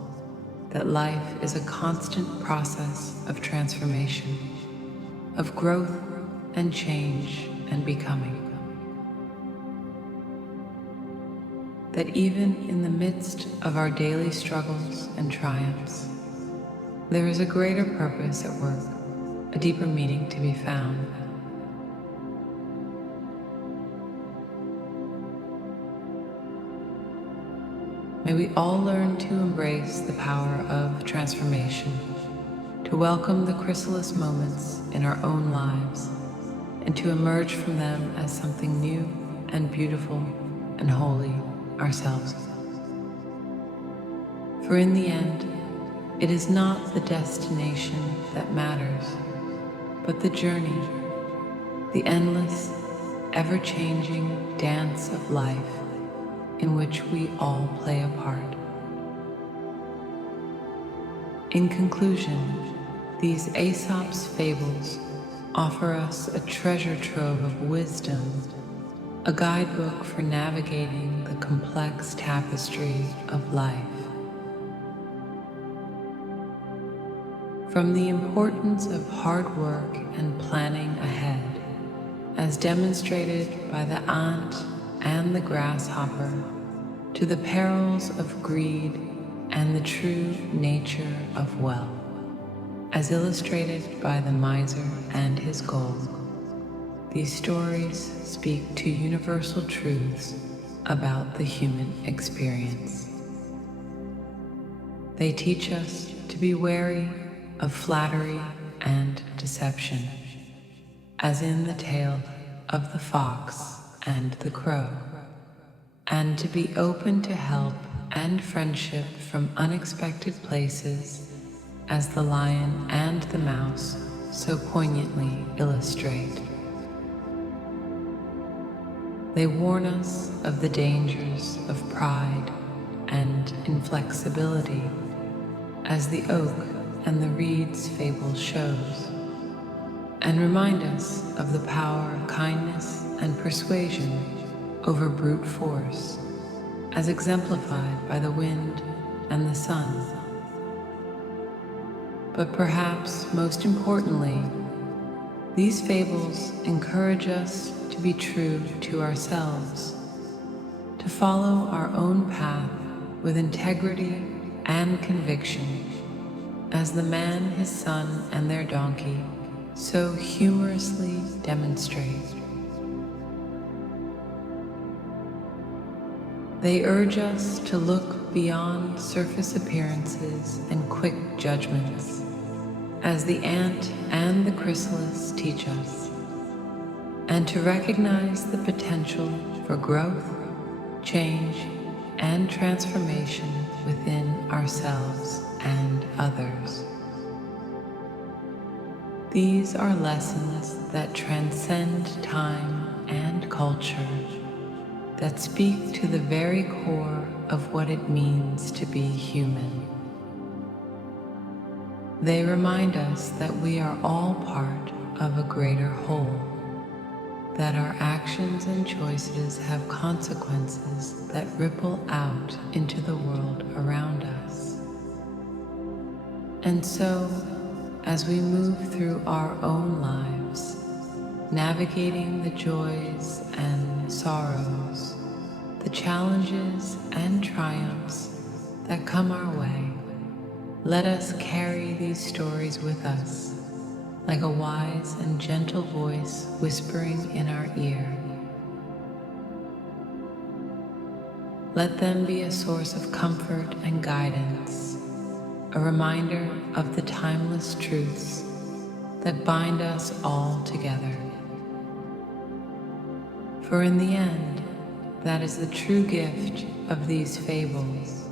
that life is a constant process of transformation, of growth and change and becoming. That even in the midst of our daily struggles and triumphs, there is a greater purpose at work, a deeper meaning to be found. May we all learn to embrace the power of transformation, to welcome the chrysalis moments in our own lives, and to emerge from them as something new and beautiful and holy ourselves. For in the end, it is not the destination that matters, but the journey, the endless, ever-changing dance of life in which we all play a part. In conclusion, These Aesop's fables offer us a treasure trove of wisdom, a guidebook for navigating the complex tapestry of life. From the importance of hard work and planning ahead, as demonstrated by the ant and the grasshopper, to the perils of greed and the true nature of wealth, as illustrated by the miser and his gold. These stories speak to universal truths about the human experience. They teach us to be wary of flattery and deception, as in the tale of the fox and the crow, and to be open to help and friendship from unexpected places, as the lion and the mouse so poignantly illustrate. They warn us of the dangers of pride and inflexibility, as the oak and the reed's fable shows, and remind us of the power of kindness and persuasion over brute force, as exemplified by the wind and the sun. But perhaps most importantly, these fables encourage us to be true to ourselves, to follow our own path with integrity and conviction, as the man, his son, and their donkey so humorously demonstrate. They urge us to look beyond surface appearances and quick judgments, as the ant and the chrysalis teach us, and to recognize the potential for growth, change, and transformation within ourselves and others. These are lessons that transcend time and culture, that speak to the very core of what it means to be human. They remind us that we are all part of a greater whole, that our actions and choices have consequences that ripple out into the world around us. And so, as we move through our own lives, navigating the joys and sorrows, the challenges and triumphs that come our way, let us carry these stories with us, like a wise and gentle voice whispering in our ear. Let them be a source of comfort and guidance, a reminder of the timeless truths that bind us all together. For in the end, that is the true gift of these fables,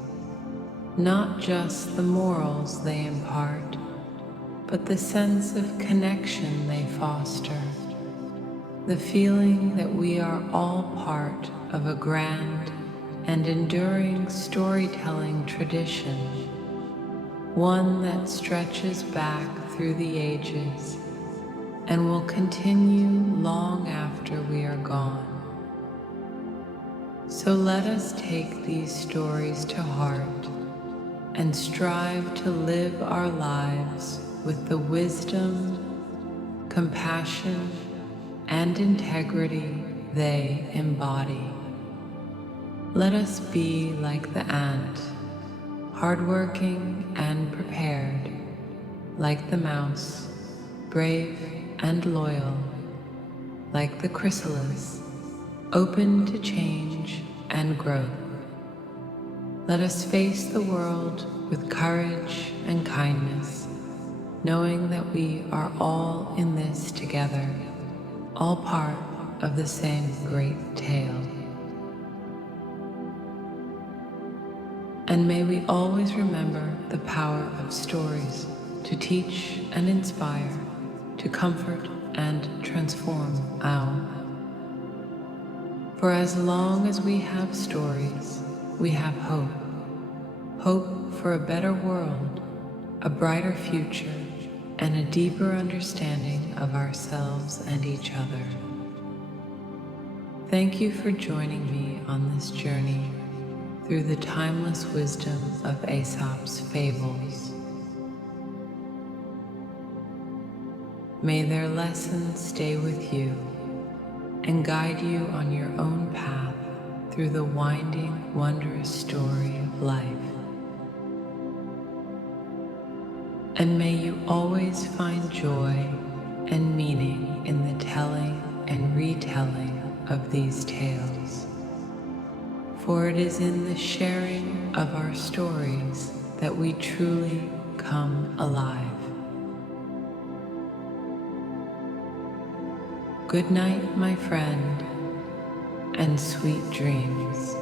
not just the morals they impart, but the sense of connection they foster, the feeling that we are all part of a grand and enduring storytelling tradition, one that stretches back through the ages and will continue long after we are gone. So let us take these stories to heart and strive to live our lives with the wisdom, compassion, and integrity they embody. Let us be like the ant, hardworking and prepared, like the mouse, brave and loyal, like the chrysalis, open to change and growth. Let us face the world with courage and kindness, knowing that we are all in this together, all part of the same great tale. And may we always remember the power of stories to teach and inspire, to comfort and transform our. For as long as we have stories, we have hope. Hope for a better world, a brighter future, and a deeper understanding of ourselves and each other. Thank you for joining me on this journey through the timeless wisdom of Aesop's Fables. May their lessons stay with you and guide you on your own path through the winding, wondrous story of life. And may you always find joy and meaning in the telling and retelling of these tales. For it is in the sharing of our stories that we truly come alive. Good night, my friend, and sweet dreams.